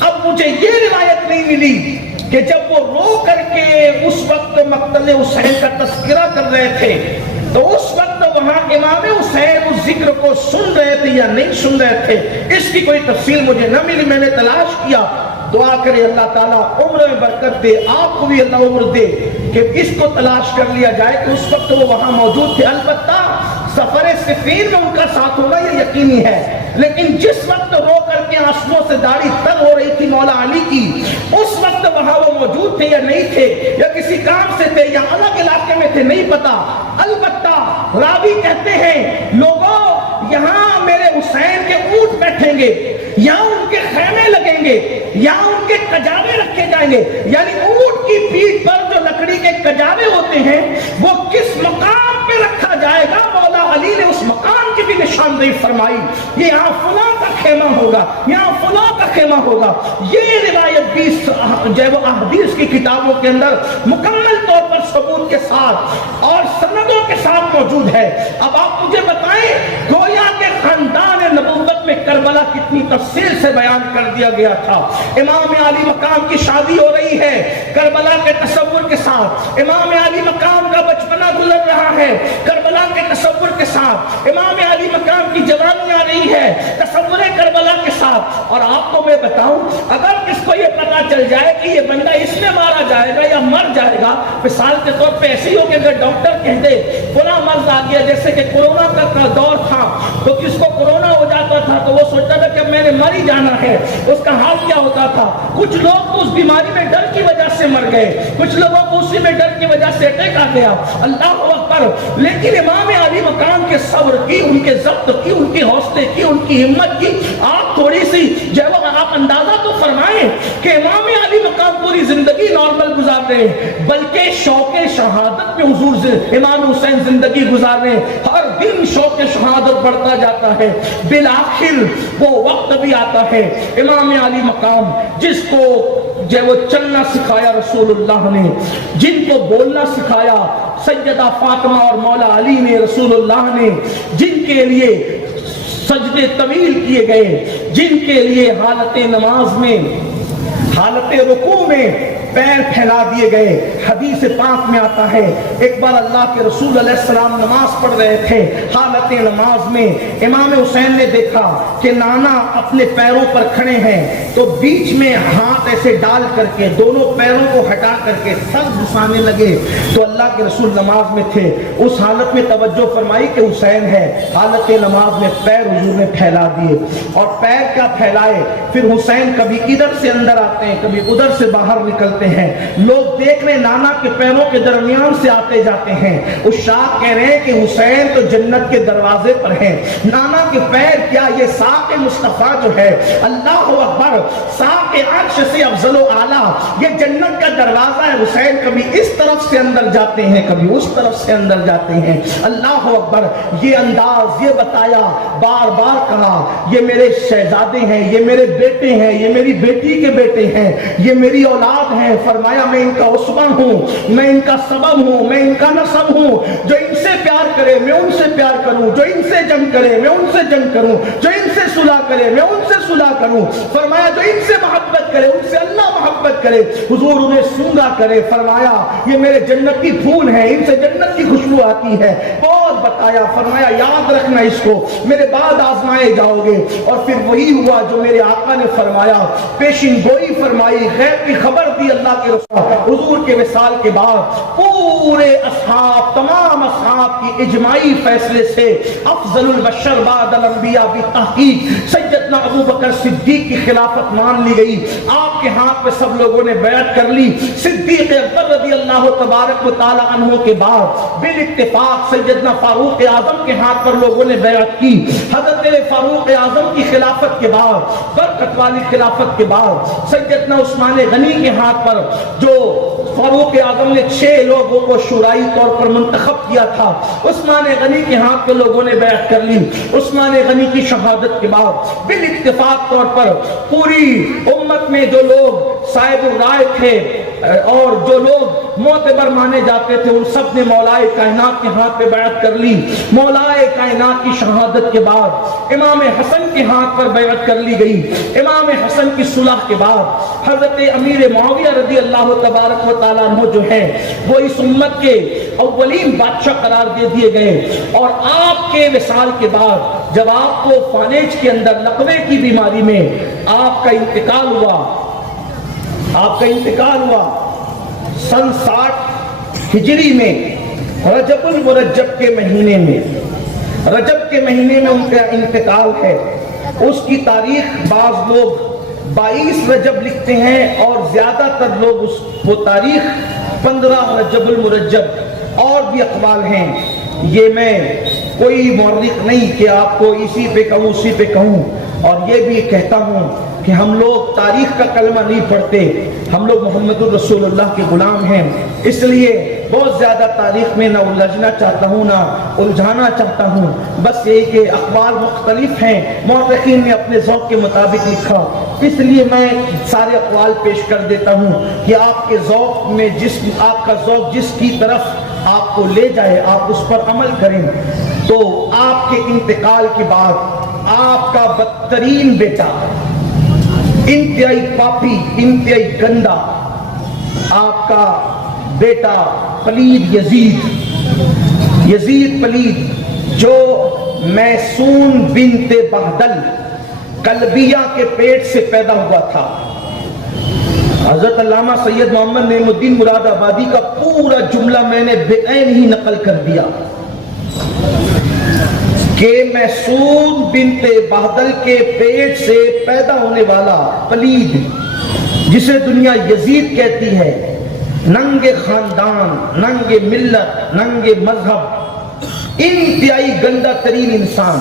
اب مجھے یہ روایت نہیں ملی کہ جب وہ رو کر کے اس وقت مقتل حسین کا تذکرہ کر رہے تھے تو اس وقت وہاں امام حسین اس ذکر کو سن رہے تھے یا نہیں سن رہے تھے, اس کی کوئی تفصیل مجھے نہ ملی. میں نے تلاش کیا, دعا کرے اللہ تعالیٰ عمر میں برکت دے, آپ کو بھی اللہ عمر دے کہ اس کو تلاش کر لیا جائے کہ اس وقت وہ وہاں موجود تھے. البتہ سفر صفین میں ان کا ساتھ ہونا یہ یقینی ہے, لیکن جس وقت رو کر کے آنسوؤں سے داڑھی تر ہو رہی تھی مولا علی کی, اس وقت وہاں وہ موجود تھے یا نہیں تھے, یا کسی کام سے تھے یا الگ علاقے میں تھے, نہیں پتا. البتہ راوی کہتے ہیں لوگوں یہاں میرے حسین کے اونٹ بیٹھیں گے, یہاں ان کے خیمے لگیں گے, یہاں ان کے کجاوے رکھے جائیں گے. یعنی اونٹ کی پیٹھ پر جو لکڑی کے کجاوے ہوتے ہیں وہ کس مقام پہ رکھا جائے گا, مولا علی نے اس مقام کی بھی نشاندہی فرمائی. یہ یہاں فلاں کا خیمہ ہوگا, یہاں فلاں کا خیمہ ہوگا. یہ روایت بھی جو ہے وہ احادیث کی کتابوں کے اندر مکمل طور پر ثبوت کے ساتھ اور سندوں کے ساتھ موجود ہے. اب آپ مجھے بتائیں گویا کے خاندان نبوت میں کربلا کتنی تفصیل سے بیان کر دیا گیا تھا. امام علی مقام کی شادی ہو رہی ہے کربلا کے تصور کے ساتھ, امام علی مقام کا بچپنا گزر رہا ہے کربلا کے تصور کے ساتھ, امام علی مقام کی جوانی آ رہی ہے تصور کربلا کے ساتھ. اور آپ کو میں بتاؤں, اگر کس کو یہ پتا چل جائے کہ یہ بندہ اس میں مارا جائے گا یا مر جائے گا, مثال کے طور پہ ایسے ہی ہو کہ اگر ڈاکٹر کہہ دے فلاں مرض آ گیا, جیسے کہ کورونا کا دور تھا تو کس کو کورونا ہو جاتا تھا تو وہ سوچتا تھا کہ میں نے مر ہی جانا ہے، اس کا حال کیا ہوتا تھا؟ کچھ لوگ تو اس بیماری میں ڈر کی وجہ سے مر گئے، کچھ لوگوں کو اسی میں ڈر کی وجہ سے اٹیک آ گیا، اللہ اکبر۔ لیکن امام علی مقام کے صبر کی، ان کے ضبط کی، ان کے حوصلے کی، ان کی ہمت کی، آپ تھوڑی سی جو آپ اندازہ تو فرمائیں کہ امام علی مقام پوری زندگی نارمل گزار رہے ہیں، بلکہ شوق شہادت میں حضور امام حسین زندگی گزار رہے ہیں، ہر دن شوق شہادت بڑھتا جاتا ہے، بالآخر وہ وقت بھی آتا ہے امام علی مقام جس کو جو وہ چلنا سکھایا رسول اللہ نے، جن کو بولنا سکھایا سیدہ فاطمہ اور مولا علی نے، رسول اللہ نے، جن کے لیے سجدے طویل کیے گئے، جن کے لیے حالت نماز میں، حالت رکوع میں پیر پھیلا دیے گئے۔ حدیث پاک میں آتا ہے ایک بار اللہ کے رسول علیہ السلام نماز پڑھ رہے تھے، حالت نماز میں امام حسین نے دیکھا کہ نانا اپنے پیروں پر کھڑے ہیں، تو بیچ میں ہاتھ ایسے ڈال کر کے دونوں پیروں کو ہٹا کر کے سر گھسانے لگے، تو اللہ کے رسول نماز میں تھے، اس حالت میں توجہ فرمائی کہ حسین ہے، حالت نماز میں پیر حضور نے پھیلا دیے، اور پیر کیا پھیلائے، پھر حسین کبھی ادھر سے اندر آتے ہیں، کبھی ادھر سے باہر نکلتے ہیں، لوگ دیکھ رہے نانا کے پیروں کے درمیان سے آتے جاتے ہیں، اس شاہ کہہ رہے ہیں کہ حسین تو جنت کے دروازے پر ہیں، نانا کے پیر کیا، یہ ساق مصطفیٰ جو ہے، اللہ اکبر، ساق عرش سے افضل و اعلیٰ، یہ جنت کا دروازہ ہے، حسین کبھی اس طرف سے اندر جاتے ہیں، کبھی اس طرف سے اندر جاتے ہیں، اللہ اکبر۔ یہ انداز، یہ بتایا، بار بار کہا یہ میرے شہزادے ہیں، یہ میرے بیٹے ہیں، یہ میری بیٹی کے بیٹے ہیں، یہ میری اولاد ہیں، فرمایا میں ان کا عصبہ ہوں، میں ان کا سبب ہوں، میں ان کا نسب ہوں، جو ان سے پیار کرے میں ان سے پیار کروں، جو ان سے جنگ کرے میں ان سے جنگ کروں، جو ان سے صلح کرے میں ان سے صلح کروں، فرمایا جو ان سے محبت کرے ان سے اللہ محبت کرے، حضور انہیں سونگا کرے، فرمایا یہ میرے جنت کی پھول ہیں، ان سے جنت کی خوشبو آتی ہے، بہت بتایا، فرمایا یاد رکھنا اس کو، میرے بعد آزمائے جاؤ گے، اور پھر وہی ہوا جو میرے آقا نے فرمایا، پیشن گوئی فرمائی، غیب کی خبر دی اللہ کے رسول، حضور کے وصال کے بعد پورے اصحاب، تمام اصحاب کی اجماعی فیصلے سے افضل البشر بعد الانبیاء بالتحقیق سیدنا ابو بکر صدیق کی خلافت مان لی گئی، آپ کے ہاتھ پہ سب لوگوں نے بیعت کر لی، صدیق اکبر رضی اللہ تبارک و تعالی عنہ کے بعد بالاتفاق سیدنا فاروق اعظم کے ہاتھ پر لوگوں نے بیعت کی، حضرت فاروق اعظم کی خلافت کے بعد، برکت والی خلافت کے بعد سیدنا عثمان غنی کے ہاتھ پر، جو فاروق اعظم نے 6 لوگوں کو شورائی طور پر منتخب کیا تھا، عثمان غنی کے ہاتھ پہ لوگوں نے بیعت کر لی، عثمان غنی کی شہادت کے بعد بالاتفاق طور پر پوری امت میں جو لوگ صاحب الرائے تھے اور جو لوگ معتبر مانے جاتے تھے، ان سب نے مولائے کائنات کے ہاتھ پہ بیعت کر لی، مولائے کائنات کی شہادت کے بعد امام حسن کے ہاتھ پر بیعت کر لی گئی، امام حسن کی صلح کے بعد حضرت امیر معاویہ رضی اللہ تبارک و تعالیٰ عنہ جو ہے وہ اس امت کے اولین بادشاہ قرار دے دیے گئے، اور آپ کے وصال کے بعد جب آپ کو فالج کے اندر لقوے کی بیماری میں آپ کا انتقال ہوا سن 60 ہجری میں، رجب المرجب کے مہینے میں، رجب کے مہینے میں ان کا انتقال ہے، اس کی تاریخ بعض لوگ 22 رجب لکھتے ہیں، اور زیادہ تر لوگ وہ تاریخ 15 رجب المرجب، اور بھی اقوال ہیں، یہ میں کوئی مورخ نہیں کہ آپ کو اسی پہ کہوں اسی پہ کہوں، اور یہ بھی کہتا ہوں کہ ہم لوگ تاریخ کا کلمہ نہیں پڑھتے، ہم لوگ محمد الرسول اللہ کے غلام ہیں، اس لیے بہت زیادہ تاریخ میں نہ الجھنا چاہتا ہوں نہ الجھانا چاہتا ہوں، بس یہ کہ اقوال مختلف ہیں، مورخین نے اپنے ذوق کے مطابق لکھا، اس لیے میں سارے اقوال پیش کر دیتا ہوں کہ آپ کے ذوق میں آپ کا ذوق جس کی طرف آپ کو لے جائے آپ اس پر عمل کریں۔ تو آپ کے انتقال کے بعد آپ کا بدترین بیٹا، انتہائی پاپی، انتہائی گندا، آپ کا بیٹا پلید یزید پلید، جو میسون بنت بہدل کلبیہ کے پیٹ سے پیدا ہوا تھا۔ حضرت علامہ سید محمد نعیم الدین مراد آبادی کا پورا جملہ میں نے بے عین ہی نقل کر دیا کہ محسود بنت بہدل کے پیٹ سے پیدا ہونے والا پلید جسے دنیا یزید کہتی ہے، ننگے خاندان، ننگے ملت، ننگے مذہب، انتہائی گندہ ترین انسان،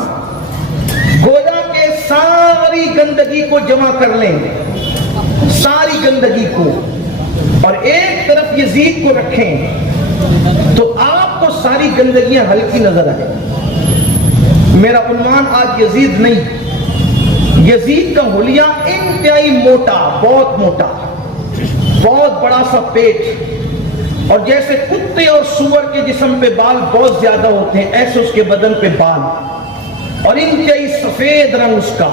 گویا کہ ساری گندگی کو جمع کر لیں، ساری گندگی کو، اور ایک طرف یزید کو رکھیں تو آپ کو ساری گندگیاں ہلکی نظر آئیں۔ میرا عنوان آج یزید نہیں، یزید کا حلیہ انتہائی موٹا، بہت بڑا سا پیٹ، اور جیسے کتے اور سور کے جسم پہ بال بہت زیادہ ہوتے ہیں ایسے اس کے بدن پہ بال، اور انتہائی سفید رنگ اس کا،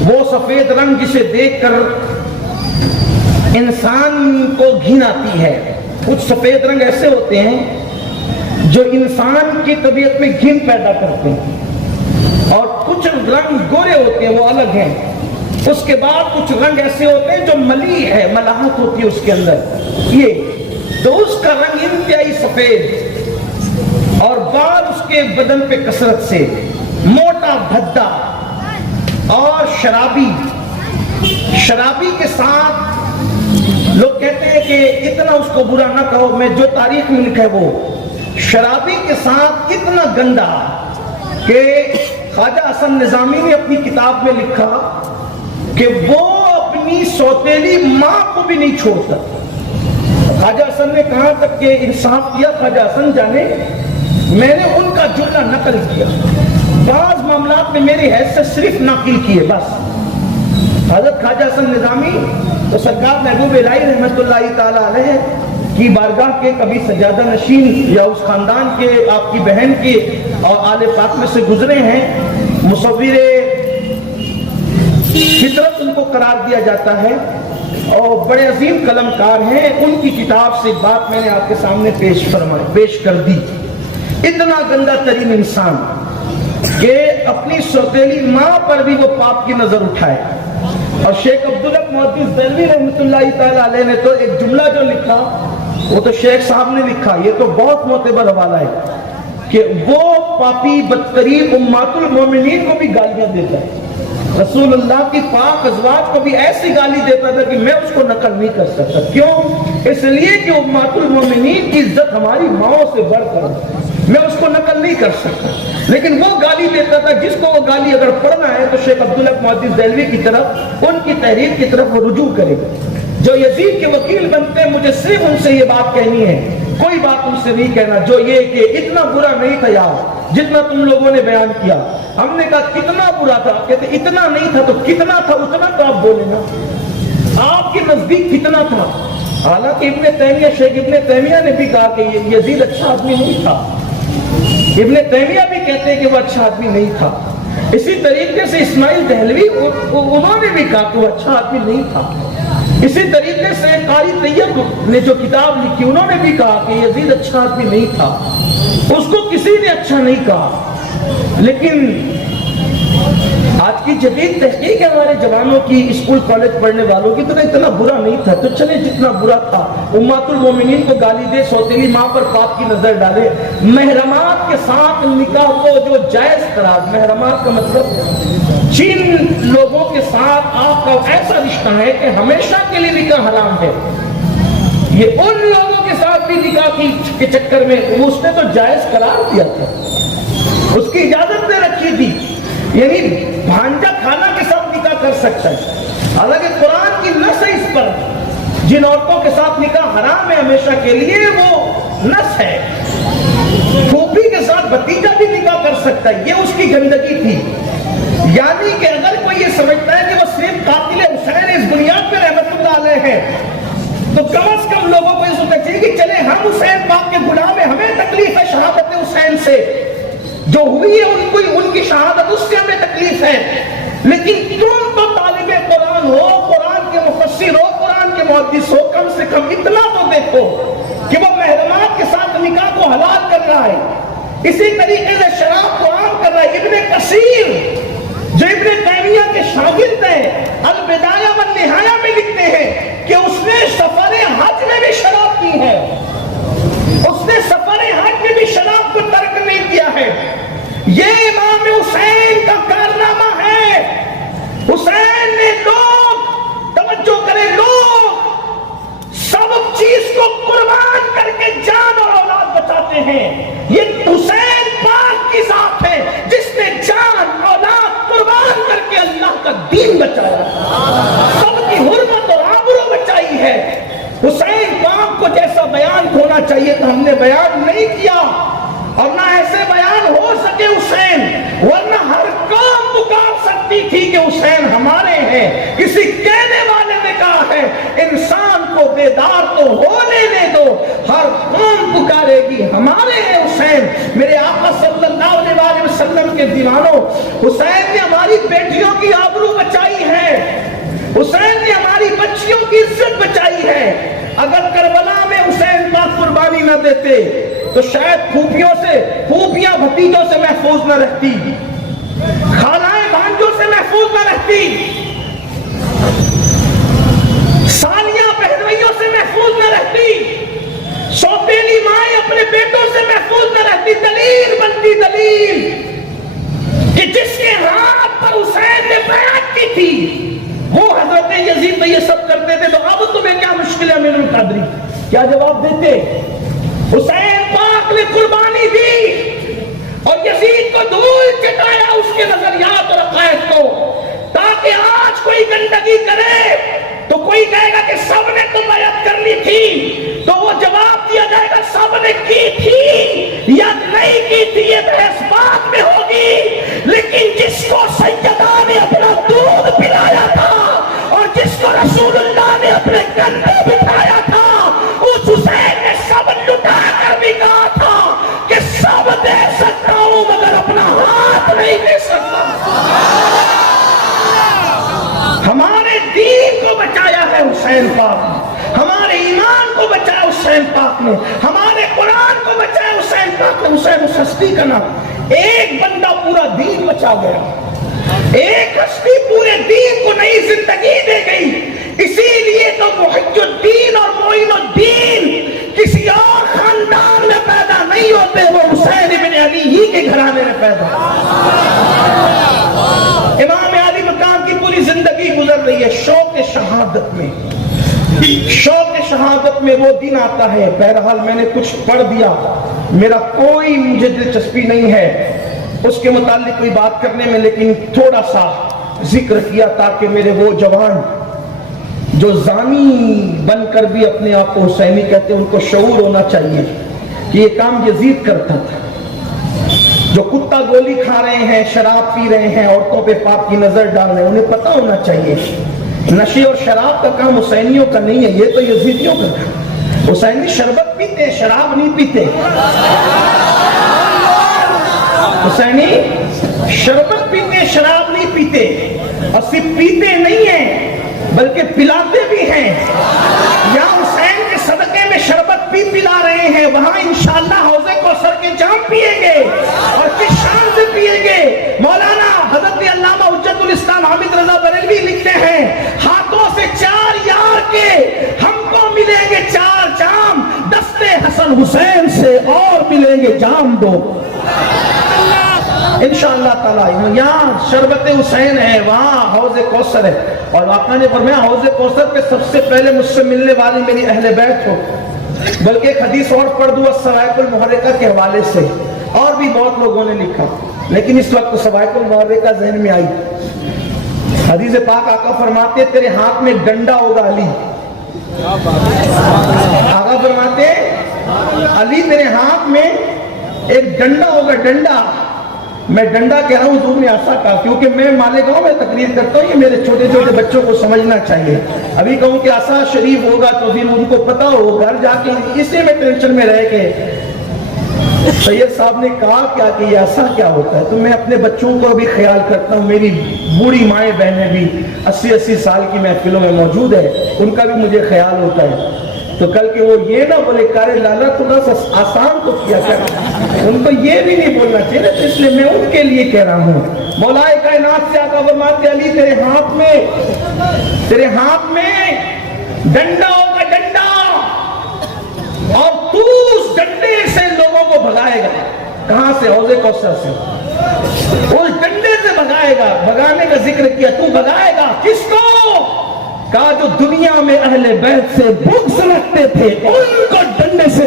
وہ سفید رنگ جسے دیکھ کر انسان کو گھن آتی ہے۔ کچھ سفید رنگ ایسے ہوتے ہیں جو انسان کی طبیعت میں گھن پیدا کرتے ہیں، اور کچھ رنگ گورے ہوتے ہیں وہ الگ ہیں۔ اس کے بعد کچھ رنگ ایسے ہوتے ہیں جو ملی ہے، ملاحت ہوتی ہے اس کے اندر، یہ تو اس کا رنگ انتہائی سفید، اور بال اس کے بدن پہ کثرت سے، موٹا بھدا اور شرابی کے ساتھ لوگ کہتے ہیں کہ اتنا اس کو برا نہ کہو، میں جو تاریخ میں لکھا ہے وہ شرابی کے ساتھ اتنا گندا کہ خواجہ حسن نظامی نے اپنی کتاب میں لکھا کہ وہ اپنی سوتیلی ماں کو بھی نہیں چھوڑتا۔ خواجہ حسن نے کہا تک کہ انصاف کیا، خواجہ حسن جانے میں نے ان کا جملہ نقل کیا، بعض معاملات میں میری حیثیت صرف نقل کیے بس۔ حضرت خواجہ حسن نظامی تو سرکار محبوب الہی رحمت اللہ تعالی علیہ کی بارگاہ کے کبھی سجادہ نشین یا اس خاندان کے آپ کی بہن کے اور آل پاک میں سے گزرے ہیں، مصور فطرت ان کو قرار دیا جاتا ہے، اور بڑے عظیم قلم کار ہیں۔ ان کی کتاب سے بات میں نے آپ کے سامنے پیش کر دی۔ اتنا گندہ ترین انسان کہ اپنی سوتیلی ماں پر بھی وہ پاپ کی نظر اٹھائے۔ اور شیخ عبدالحق محدث دہلوی رحمۃ اللہ تعالی علیہ نے تو ایک جملہ جو لکھا وہ تو شیخ صاحب نے لکھا، یہ تو بہت معتبر حوالہ ہے، کہ وہ پاپی بدترین امہات المومنین کو بھی گالیاں دیتا ہے، رسول اللہ کی پاک ازواج کو بھی ایسی گالی دیتا تھا کہ میں اس کو نقل نہیں کر سکتا۔ کیوں؟ اس لیے کہ امہات المومنین کی عزت ہماری ماؤں سے بڑھ کر، میں اس کو نقل نہیں کر سکتا، لیکن وہ گالی دیتا تھا جس کو وہ گالی اگر پڑھنا ہے تو شیخ عبدالحق محدث دہلوی کی طرف، ان کی تحریر کی طرف وہ رجوع کرے گا۔ جو یزید کے وکیل بنتے ہیں، مجھے صرف ان سے یہ بات کہنی ہے، کوئی بات ان سے نہیں کہنا، جو یہ کہ اتنا برا نہیں تھا یار جتنا تم لوگوں نے بیان کیا۔ ہم نے کہا کتنا برا تھا، کہتے اتنا نہیں تھا تو کتنا تھا، اتنا تو آپ بولے نا، آپ کے نزدیک کتنا تھا۔ حالانکہ ابن تیمیہ، شیخ ابن تیمیہ نے بھی کہا کہ یزید اچھا آدمی نہیں تھا، ابن تیمیہ بھی کہتے ہیں کہ وہ اچھا آدمی نہیں تھا۔ اسی طریقے سے اسماعیل دہلوی انہوں نے بھی کہا کہ وہ اچھا آدمی نہیں تھا۔ اسی طریقے سے قاری طیب نے جو کتاب لکھی انہوں نے بھی کہا کہ یزید اچھا آدمی نہیں تھا، اس کو کسی نے اچھا نہیں کہا۔ لیکن آج کی جدید تحقیق ہے ہمارے جوانوں کی، اسکول کالج پڑھنے والوں کی، تو اتنا برا نہیں تھا، تو چلے جتنا برا تھا، امہات المومنین کو گالی دے، سوتیلی ماں پر پاپ کی نظر ڈالے، محرمات کے ساتھ نکاح کو جو جائز قرار، محرمات کا مطلب جن لوگوں کے ساتھ آپ کا ایسا رشتہ ہے کہ ہمیشہ کے لیے نکاح حرام ہے، یہ ان لوگوں کے ساتھ بھی نکاح کے چکر میں اس نے تو جائز قرار دیا تھا، اس کی اجازت دے رکھی تھی، یعنی بھانجا کھانا کے ساتھ نکاح کر سکتا ہے۔ حالانکہ قرآن کی نص ہے اس پر، جن عورتوں کے ساتھ نکاح حرام ہے ہمیشہ کے لیے، وہ نص ہے۔ پھوپھی کے ساتھ بھتیجا بھی نکاح کر سکتا ہے، یہ اس کی گندگی تھی۔ یعنی کہ اگر کوئی یہ سمجھتا ہے کہ وہ صرف قاتل حسین اس بنیاد پہ رحمت اللہ علیہ ہے، تو کم از کم لوگوں کو یہ سوچنا چاہیے کہ چلے ہم حسین پاک کے غلام ہیں، ہمیں تکلیف ہے شہادت حسین سے، جو ہوئی ہے ان کی شہادت اس سے ہمیں تکلیف ہے، لیکن تم تو طالب قرآن ہو، قرآن کے مفسر ہو، قرآن کے محدث ہو، کم سے کم اتنا تو دیکھو کہ وہ محرمات کے ساتھ نکاح کو حلال کر رہا ہے، اسی طریقے سے شراب کو عام کر رہا ہے۔ ابن کثیر جو ابن تیمیہ کے شاگرد ہیں، البدایہ والنہایہ میں لکھتے ہیں کہ اس نے سفر حج میں بھی شراب کی ہے، اس نے سفر حج میں بھی شراب کو ترک نہیں کیا ہے۔ یہ کر کے جان اور اولاد بچاتے ہیں. یہ حسین پاک کی ذات ہے جس نے جان اولاد قربان کر کے اللہ کا دین بچایا, سب کی حرمت اور آبرو بچائی ہے. حسین پاک کو جیسا بیان ہونا چاہیے تو ہم نے بیان نہیں کیا, اور نہ ایسے بیان ہو سکے حسین, ورنہ ہر قوم پکار سکتی تھی کہ حسین ہمارے ہیں. کسی کہنے والے نے کہا ہے انسان کو بیدار تو ہو لینے دو, ہر قوم پکارے گی ہمارے ہیں حسین. میرے آقا صلی اللہ علیہ وسلم کے دیوانوں, حسین نے ہماری بیٹیوں کی آبرو بچائی ہے, حسین نے ہماری بچیوں کی عزت بچائی ہے. اگر کربلا میں حسین پاک قربانی نہ دیتے تو شاید پھوپھیاں بھتیجوں سے محفوظ نہ رہتی, خالائیں بھانجوں سے محفوظ نہ رہتی, سالیاں بہنوئیوں سے محفوظ نہ رہتی, سوتیلی مائیں اپنے بیٹوں سے محفوظ نہ رہتی. دلیل بنتی دلیل کہ جس کے ہاتھ پر حسین نے بیعت کی تھی وہ حضرت یزید میں یہ سب کرتے تھے, تو اب تمہیں کیا مشکل ہے امیر القادری؟ کیا جواب دیتے؟ حسین پاک نے قربانی دی اور یزید کو دھول چٹایا اس کے نظریات اور عقائد کو, تاکہ آج کوئی گندگی کرے تو کوئی کہے گا کہ سب نے تو بیعت کر لی تھی, تو وہ جواب دیا جائے گا سب نے کی تھی یا نہیں کی تھی یہ بحث بعد میں ہوگی, لیکن جس کو سیدہ نے اپنا دودھ پلایا تھا اور جس کو رسول اللہ نے اپنے کندھے بٹھایا تھا, اس حسین نے سب لٹا کر بھی کہا تھا کہ سب دے سکتا ہوں مگر اپنا ہاتھ نہیں دے سکتا. ہمارے دین کو بچایا ہے حسین پاک نے, ہمارے ایمان کو بچایا حسین پاک نے, ہمارے قرآن کو بچایا حسین پاک نے. حسین اس ہستی کا نام, ایک بندہ پورا دین بچا گیا, ایک ہستی پورے دین کو نئی زندگی دے گئی. اسی لیے تو محی الدین اور معین الدین کسی اور خاندان میں پیدا نہیں ہوتے, وہ حسین ابن علی ہی کے گھرانے میں پیدا. امام علی مقام کی پوری زندگی گزر رہی ہے شوق شہادت میں. شوق شہادت میں وہ دن آتا ہے, بہرحال میں نے کچھ پڑھ دیا, میرا کوئی مجھے دلچسپی نہیں ہے اس کے متعلق کوئی بات کرنے میں, لیکن تھوڑا سا ذکر کیا تاکہ میرے وہ جوان جو زانی بن کر بھی اپنے آپ کو حسینی کہتے ہیں ان کو شعور ہونا چاہیے کہ یہ کام یزید کرتا تھا. جو کتا گولی کھا رہے ہیں, شراب پی رہے ہیں, عورتوں پہ پاپ کی نظر ڈال رہے ہیں, انہیں پتہ ہونا چاہیے نشے اور شراب کا کام حسینیوں کا نہیں ہے, یہ تو یزیدیوں کا کام. حسینی شربت پیتے, شراب نہیں پیتے. حسینی شربت پیتے, شراب نہیں پیتے, اور صرف پیتے نہیں ہیں بلکہ پلاتے بھی ہیں. یا حسین کے صدقے میں شربت بھی پلا رہے ہیں, وہاں انشاءاللہ حوض کوثر کے جام پیئیں گے, اور کس شان سے پیئیں گے. مولانا حضرت علامہ حجت الاسلام حامد رضا بریلوی لکھتے ہیں ہاتھوں سے 4 یار کے ہم کو ملیں گے 4 جام, دستے حسن حسین سے اور ملیں گے جام 2 انشاءاللہ تعالی. یہاں شربت حسین ہے, وہاں حوض کوثر ہے, اور آقا نے فرمایا حوض کوثر پہ سب سے پہلے مجھ سے ملنے والی میری اہل بیت ہو. بلکہ ایک حدیث اور پڑھ دوں الصواعق المحرقہ کے حوالے سے, اور بھی بہت لوگوں نے لکھا, لیکن اس وقت صواعق المحرقہ ذہن میں آئی. حدیث پاک آقا فرماتے تیرے ہاتھ میں ڈنڈا ہوگا علی. آقا فرماتے علی تیرے ہاتھ میں ایک ڈنڈا ہوگا, ڈنڈا. میں ڈنڈا کہہ رہا ہوں, حضور نے ایسا کہا کیونکہ میں مالیگاؤں میں تقریر کرتا ہوں, یہ میرے چھوٹے چھوٹے بچوں کو سمجھنا چاہیے. ابھی کہوں کہ ایسا شریف ہوگا تو پھر ان کو پتا ہو, گھر جا کے اسی میں ٹینشن میں رہ کے سید صاحب نے کہا کیا کہ یہ ایسا کیا ہوتا ہے. تو میں اپنے بچوں کو بھی خیال کرتا ہوں, میری بوڑھی مائیں بہنیں بھی 80 سال کی محفلوں میں موجود ہے, ان کا بھی مجھے خیال ہوتا ہے. تو کل کے وہ یہ نہ بولے کارے لالا تھوڑا سا آسان تو کیا کر, ان کو یہ بھی نہیں بولنا چاہیے, تو اس لیے میں ان کے لیے کہہ رہا ہوں. مولا کائنات سے آقا فرماتے علی تیرے ہاتھ میں ڈنڈا ہوگا, ڈنڈا, اور تو اس ڈنڈے سے لوگوں کو بھگائے گا. کہاں سے؟ حوض کوثر سے. اس ڈنڈے سے بھگائے گا. بھگانے کا ذکر کیا, تو بھگائے گا کس کو؟ کہا جو دنیا میں اہل بیت سے بغض رکھتے تھے ان کو ڈنڈے سے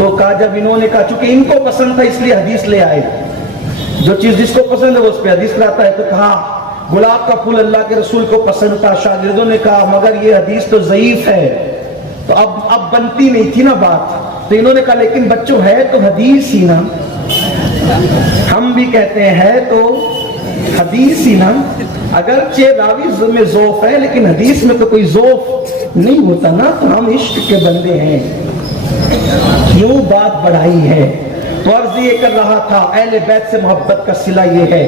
تو کہا جب انہوں نے کہا چونکہ ان کو پسند تھا اس لیے حدیث لے آئے, جو چیز جس کو پسند ہے وہ اس پہ حدیث لاتا ہے, تو کہا گلاب کا پھول اللہ کے رسول کو پسند تھا. شاگردوں نے کہا مگر یہ حدیث تو ضعیف ہے, تو اب بنتی نہیں تھی نا بات. تو انہوں نے کہا لیکن بچوں ہے تو حدیث ہی نا, ہم بھی کہتے ہیں ہے تو حدیث ہی نا, اگرچہ راوی میں ذوف ہے لیکن حدیث میں تو کوئی ذوف نہیں ہوتا نا, تو ہم عشق کے بندے ہیں, کیوں بات بڑھائی ہے. تو عرض یہ کر رہا تھا اہل بیت سے محبت کا صلہ یہ ہے,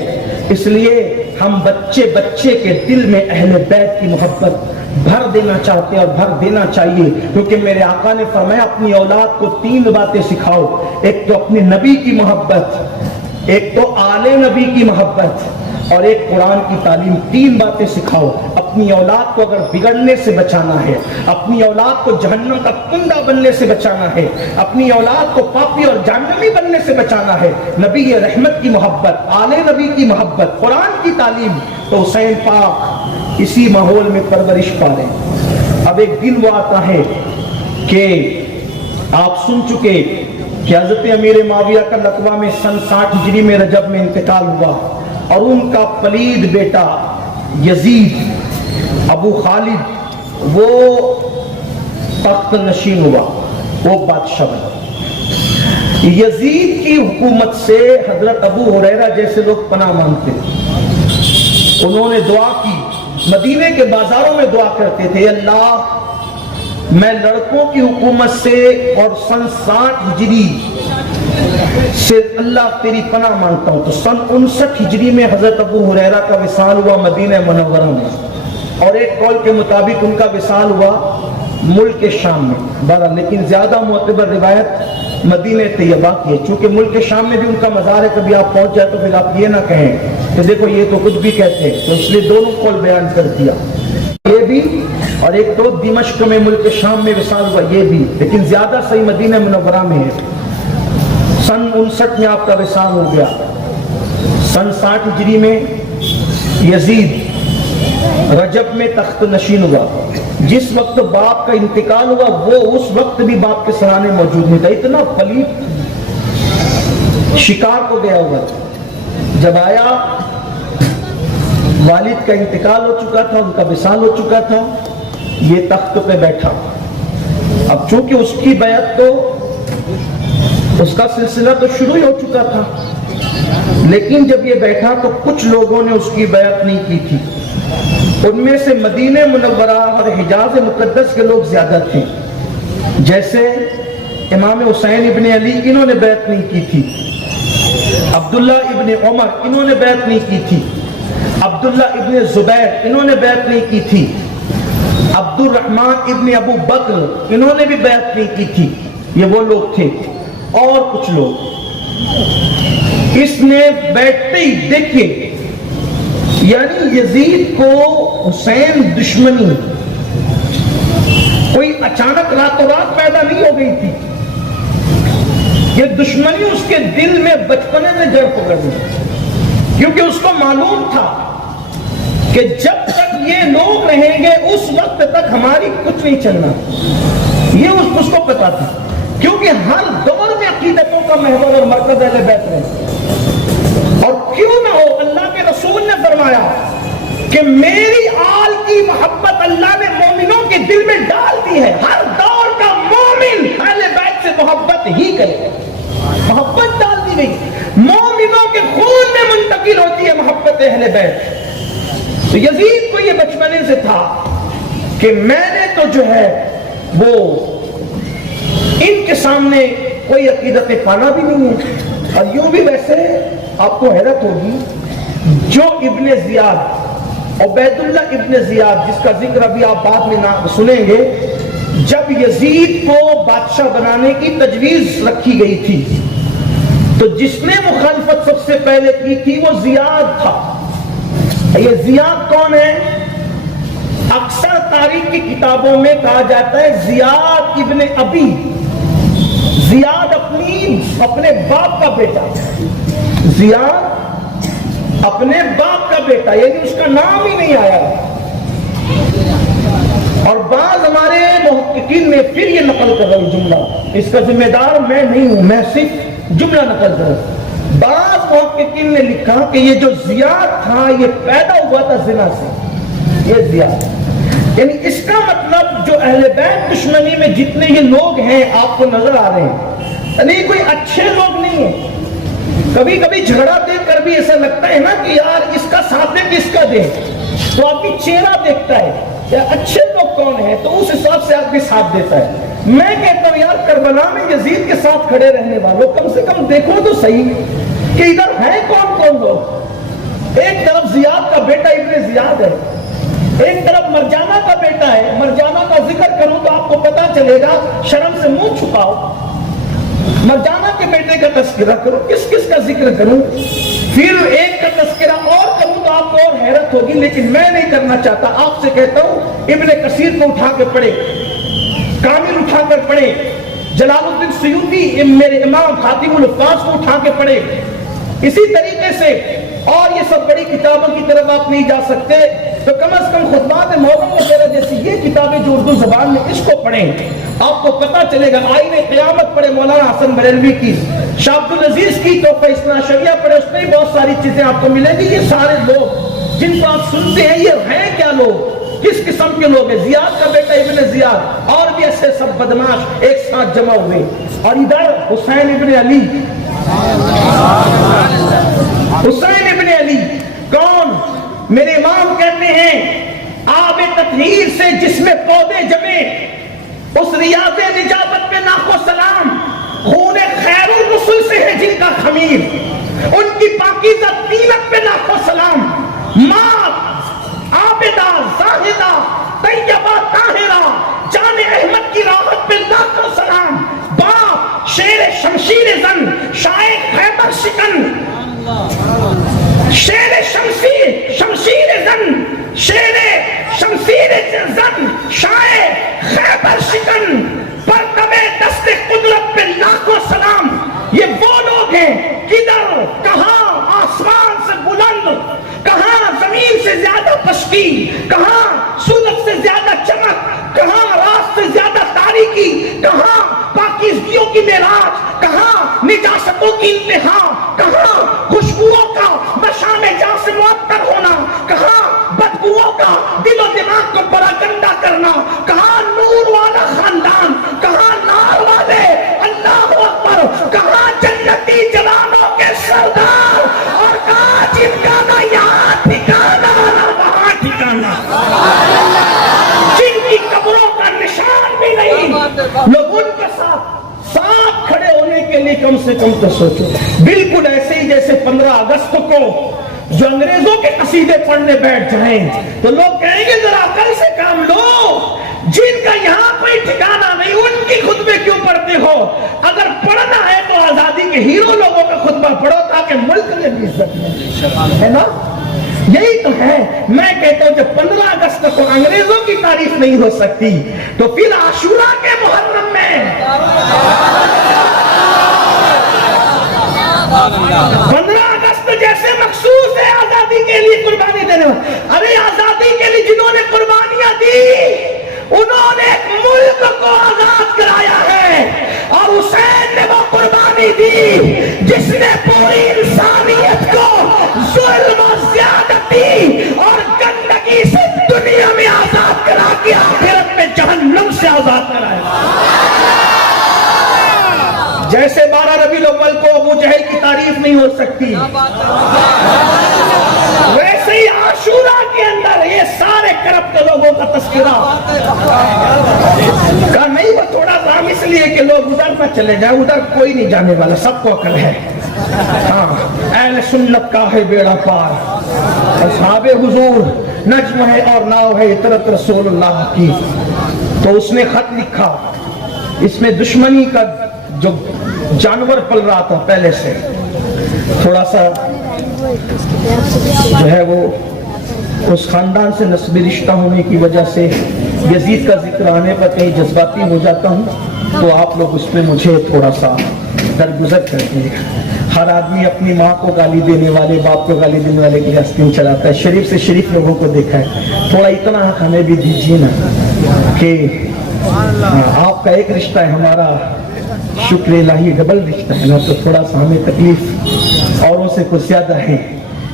اس لیے ہم بچے بچے کے دل میں اہل بیت کی محبت بھر دینا چاہتے ہیں اور بھر دینا چاہیے, کیونکہ میرے آقا نے فرمایا اپنی اولاد کو 3 باتیں سکھاؤ, ایک تو اپنے نبی کی محبت, ایک تو آل نبی کی محبت, اور ایک قرآن کی تعلیم. 3 باتیں سکھاؤ. اپنی اولاد کو اگر بگڑنے سے بچانا ہے, اپنی اولاد کو جہنم کا کنڈا بننے سے بچانا ہے, اپنی اولاد کو پاپی اور جہنمی بننے سے بچانا ہے, نبی رحمت کی محبت, آل نبی کی محبت, قرآن کی تعلیم, تو حسین پاک اسی ماحول میں پرورش پا رہے. اب ایک دن وہ آتا ہے کہ آپ سن چکے کہ حضرت امیر معاویہ کا لقبہ میں سن 60 ہجری میں رجب میں انتقال ہوا, اور ان کا پلید بیٹا یزید ابو خالد وہ تخت نشین ہوا, وہ بادشاہ بنا. یزید کی حکومت سے حضرت ابو ہریرہ جیسے لوگ پناہ مانگتے, انہوں نے دعا کی, مدینے کے بازاروں میں دعا کرتے تھے, اللہ میں لڑکوں کی حکومت سے اور سن 60 ہجری سے اللہ تیری پناہ مانگتا ہوں. تو سن 59 ہجری میں حضرت ابو ہریرہ کا وصال ہوا مدینہ منورہ میں, اور ایک قول کے مطابق ان کا وصال ہوا ملک شام میں. بہرحال لیکن زیادہ معتبر روایت مدینہ طیبہ کی ہے, چونکہ ملک شام میں بھی ان کا مزار ہے, کبھی آپ پہنچ جائے تو پھر آپ یہ نہ کہیں کہ دیکھو یہ تو کچھ بھی کہتے ہیں, تو اس لیے دونوں قول بیان کر دیا, یہ بھی, اور ایک تو دمشق میں ملک شام میں وصال ہوا یہ بھی, لیکن زیادہ صحیح مدینہ منورہ میں ہے. سن 59 میں آپ کا وصال ہو گیا. سن 60 ہجری میں یزید رجب میں تخت نشین ہوا. جس وقت باپ کا انتقال ہوا وہ اس وقت بھی باپ کے سرانے موجود نہیں تھا, اتنا پلیت شکار کو گیا ہوا. جب آیا والد کا انتقال ہو چکا تھا, ان کا وصال ہو چکا تھا, یہ تخت پہ بیٹھا. اب چونکہ اس کی بیعت تو اس کا سلسلہ تو شروع ہی ہو چکا تھا, لیکن جب یہ بیٹھا تو کچھ لوگوں نے اس کی بیعت نہیں کی تھی. ان میں سے مدینہ منورہ اور حجاز مقدس کے لوگ زیادہ تھے, جیسے امام حسین ابن علی, انہوں نے بیعت نہیں کی تھی. عبداللہ ابن عمر, انہوں نے بیعت نہیں کی تھی. عبداللہ ابن زبیر, انہوں نے بیعت نہیں کی تھی. عبد الرحمن ابن ابو بکر, انہوں نے بھی بیعت نہیں کی تھی. یہ وہ لوگ تھے. اور کچھ لوگ اس نے بیٹھتے ہی دیکھیے, یعنی یزید کو حسین دشمنی کوئی اچانک راتوں رات پیدا نہیں ہو گئی تھی, یہ دشمنی اس کے دل میں بچپنے میں جڑ پکڑ گئی, کیونکہ اس کو معلوم تھا کہ جب تک یہ لوگ رہیں گے اس وقت تک ہماری کچھ نہیں چلنا. یہ اس کو پتا تھا, کیونکہ ہر دور میں عقیدتوں کا محور اور مرکز اہل بیت رہے. اور کیوں نہ ہو, اللہ کے رسول نے فرمایا کہ میری آل کی محبت اللہ نے مومنوں کے دل میں ڈال دی ہے. ہر دور کا مومن اہل بیت سے محبت ہی کرے, محبت ڈال دی گئی, مومنوں کے خون میں منتقل ہوتی ہے محبت اہل بیت. تو یزید کو یہ بچپنے سے تھا کہ میں نے تو جو ہے وہ ان کے سامنے کوئی عقیدت پانا بھی نہیں ہے. اور یوں بھی ویسے آپ کو حیرت ہوگی, جو ابن زیاد, عبید اللہ ابن زیاد, جس کا ذکر ابھی آپ بعد میں سنیں گے, جب یزید کو بادشاہ بنانے کی تجویز رکھی گئی تھی تو جس نے مخالفت سب سے پہلے کی تھی وہ زیاد تھا. یہ زیاد کون ہے؟ اکثر تاریخ کی کتابوں میں کہا جاتا ہے زیاد ابن ابی, زیاد اپنے باپ کا بیٹا, زیاد اپنے باپ کا بیٹا, یعنی اس کا نام ہی نہیں آیا. اور بعض ہمارے محققین نے پھر یہ نقل کر رہا جملہ، اس کا ذمہ دار میں نہیں ہوں، میں صرف جملہ نقل کر رہا ہوں۔ بعض محققین نے لکھا کہ یہ جو زیاد تھا یہ پیدا ہوا تھا زنا سے، یہ زیاد، یعنی اس کا مطلب جو اہل بیت دشمنی میں جتنے یہ لوگ ہیں آپ کو نظر آ رہے ہیں، یعنی کوئی اچھے لوگ نہیں ہیں۔ کبھی کبھی جھگڑا دیکھ کر بھی ایسا لگتا ہے نا کہ یار اس کا ساتھ دیں کہ اس کا دیں، تو آپ کی چہرہ دیکھتا ہے کہ اچھے لوگ کون ہیں تو اس حساب سے آپ بھی ساتھ دیتا ہے۔ میں کہتا ہوں یار کربلا میں یزید کے ساتھ کھڑے رہنے والوں کم سے کم دیکھو تو صحیح کہ ادھر ہیں کون کون لوگ۔ ایک طرف زیاد کا بیٹا ابن زیاد ہے، ایک طرف مرجانہ کا بیٹا ہے۔ مرجانہ کا ذکر کروں تو آپ کو پتا چلے گا، شرم سے منہ چھپاؤ۔ مرجانہ کے بیٹے کا تذکرہ کروں، کس کس کا ذکر کروں، پھر ایک کا تذکرہ اور کروں تو آپ کو اور حیرت ہوگی، لیکن میں نہیں کرنا چاہتا۔ آپ سے کہتا ہوں ابن کثیر کو اٹھا کے پڑھے، کامل اٹھا کر پڑھے، جلال الدین سیوطی میرے امام خاتم الحفاظ کو اٹھا کے پڑھے۔ اسی طریقے سے اور یہ سب بڑی کتابوں کی طرف آپ نہیں جا سکتے تو کم از کم خطبات مولانا وغیرہ جیسی یہ کتابیں جو اردو زبان میں، اس کو پڑھیں، آپ کو پتا چلے گا۔ آئین قیامت پڑھے مولانا حسن بریلوی کی، شاہ عبد العزیز کی تحفہ اثنا عشریہ پڑھے، اس میں بہت ساری چیزیں آپ کو ملیں گی۔ یہ سارے لوگ جن کو آپ سنتے ہیں یہ ہیں کیا لوگ، کس قسم کے لوگ ہیں؟ زیاد کا بیٹا ابن زیاد اور بھی ایسے سب بدماش ایک ساتھ جمع ہوئے۔ اور ادھر حسین ابن علی، حسین ابن علی کون؟ میرے امام کہتے ہیں آب تطہیر سے جس میں پودے جمے، اس ریاض نجابت پہ لاکھوں سلام۔ خون خیر الرسل سے ہے جن کا خمیر، ان کی پاکیزہ تینت پہ لاکھوں سلام۔ ماں عابدہ زاہدہ طیبہ طاہرہ جان احمد کی راحت پہ لاکھوں سلام۔ باپ شیر شمشیر زن شاعر خیبر شکن، شیر شمشیر زن شیر شمشیر زن شاعر خیبر شکن، پرتبے دست قدرت پہ لاکھوں سلام۔ یہ وہ لوگ ہیں کدھر کہاں آسمان سے بلند، کہاں زمین سے زیادہ پستی، کہاں سورج سے زیادہ چمک، کہاں رات سے زیادہ تاریکی، کہاں پاکیزگیوں کی معراج، کہاں نجاستوں کی انتہا، کہاں خوشبوؤں کا مشام جاں سے معطر ہونا، کہاں بدبوؤں کا دل و دماغ کو پراگندہ کرنا، کہاں نور والا خاندان، کہاں نار والے، اللہ اکبر، کہاں جنتی جوانوں کے سردار، اور کہاں جن کا نہ یہاں ٹھکانا نہ وہاں ٹھکانا، جن کی قبروں کا نشان بھی نہیں، لوگ ان کے ساتھ کھڑے ہونے کے لیے کم سے کم تو سوچو۔ بالکل ایسے ہی جیسے 15 اگست کو جو انگریزوں کے قصیدے پڑھنے بیٹھ جائیں تو لوگ کہیں گے ذرا عقل سے کام لو، جن کا یہاں کوئی ٹھکانہ نہیں ان کی خطبے کیوں پڑھتے ہو؟ اگر پڑھنا ہے تو آزادی کے ہیرو لوگوں کا خطبہ پڑھو تاکہ ملک میں بھی عزت ملے، ہے نا؟ یہی تو ہے۔ میں کہتا ہوں جب 15 اگست کو انگریزوں کی تعریف نہیں ہو سکتی تو پھر عاشورہ کے محرم میں 15 اگست جیسے مخصوص ہے آزادی کے لیے قربانی دینے والے، ارے آزادی کے لیے جنہوں نے قربانیاں دی انہوں نے ایک ملک کو آزاد کرایا ہے، اور حسین نے وہ قربانی دی جس نے پوری انسانیت کو ظلم و زیادتی اور گندگی سے دنیا میں آزاد کرا کے آخرت میں جہنم سے آزاد کرایا۔ جیسے 12 ربیع الاول کو ابو جہل کی تعریف نہیں ہو سکتی، ویسے ہی عاشورہ کے اندر یہ سارے کرپٹ لوگوں کا تذکرہ کا نہیں، وہ تھوڑا رام اس لیے کہ لوگ ادھر نہ چلے جائیں، ادھر کوئی نہیں جانے والا، سب کو عقل ہے۔ ہاں اہل سنت کا ہے بیڑا پار، اصحاب حضور نجم ہے اور ناؤ ہے اطرت رسول اللہ کی۔ تو اس نے خط لکھا، اس میں دشمنی کا جو جانور پل رہا تھا پہلے سے، تھوڑا سا جو ہے وہ اس خاندان سے نسبی رشتہ ہونے کی وجہ سے یزید کا ذکر آنے پر کہیں جذباتی ہو جاتا ہوں، تو آپ لوگ اس میں مجھے تھوڑا سا درگزر کر دیں۔ ہر آدمی اپنی ماں کو گالی دینے والے، باپ کو گالی دینے والے کے لیے آستین چلاتا ہے. شریف سے شریف لوگوں کو دیکھا ہے. تھوڑا اتنا حق ہمیں بھی دیجیے نا کہ آپ کا ایک رشتہ ہے، ہمارا شکر الہی ڈبل رشتہ ہے نا، تو تھوڑا سا ہمیں تکلیف اوروں سے کچھ زیادہ ہے.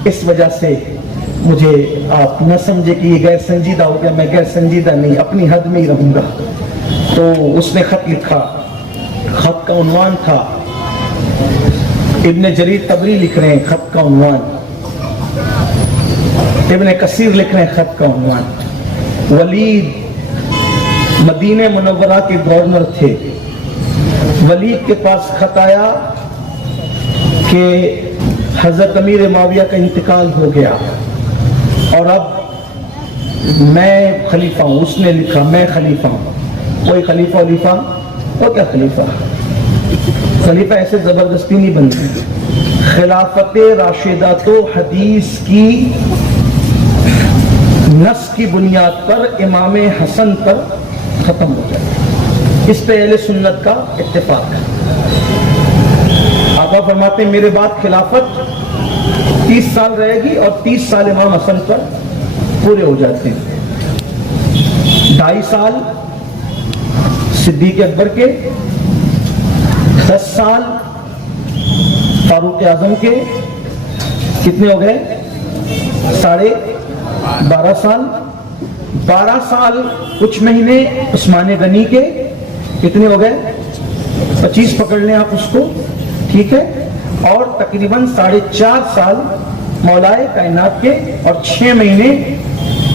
اس وجہ سے مجھے آپ نہ سمجھے کہ یہ غیر سنجیدہ ہو گیا. میں غیر سنجیدہ نہیں، اپنی حد میں ہی رہوں گا. تو اس نے خط لکھا. خط کا عنوان تھا، ابن جریر طبری لکھ رہے ہیں خط کا عنوان، ابن کثیر لکھ رہے ہیں خط کا عنوان. ولید مدینہ منورہ کے گورنر تھے. ولید کے پاس خط آیا کہ حضرت امیر معاویہ کا انتقال ہو گیا اور اب میں خلیفہ ہوں. اس نے لکھا میں خلیفہ ہوں. کوئی خلیفہ وہ کیا خلیفہ ایسے زبردستی نہیں بنتی. خلافت راشدہ تو حدیث کی نص کی بنیاد پر امام حسن پر ختم ہو جائے. اس پہ اہل سنت کا اتفاق ہے. آقا فرماتے ہیں میرے بعد خلافت 30 سال رہے گی اور 30 سال امام حسن پر پورے ہو جاتے ہیں. 2.5 سال صدیق اکبر کے، 10 سال فاروق اعظم کے، کتنے ہو گئے؟ 12.5 سال. 12 سال کچھ مہینے عثمان غنی کے، کتنے ہو گئے؟ 25 پکڑ لیں آپ اس کو، ٹھیک ہے. اور تقریباً 4.5 سال مولائے کائنات کے اور 6 مہینے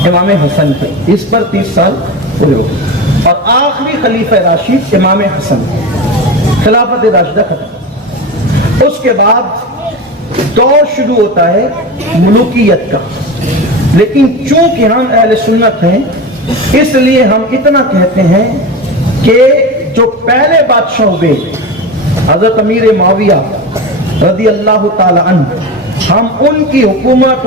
امام حسن کے. اس پر 30 سال پورے ہو گئے. اور آخری خلیفہ راشد امام حسن، خلافت راشدہ ختم. اس کے بعد دور شروع ہوتا ہے ملوکیت کا. لیکن چونکہ ہم اہل سنت ہیں اس لیے ہم اتنا کہتے ہیں کہ جو پہلے بادشاہ ہوئے حضرت امیر معاویہ رضی اللہ تعالی عنہ، ہم ان کی حکومت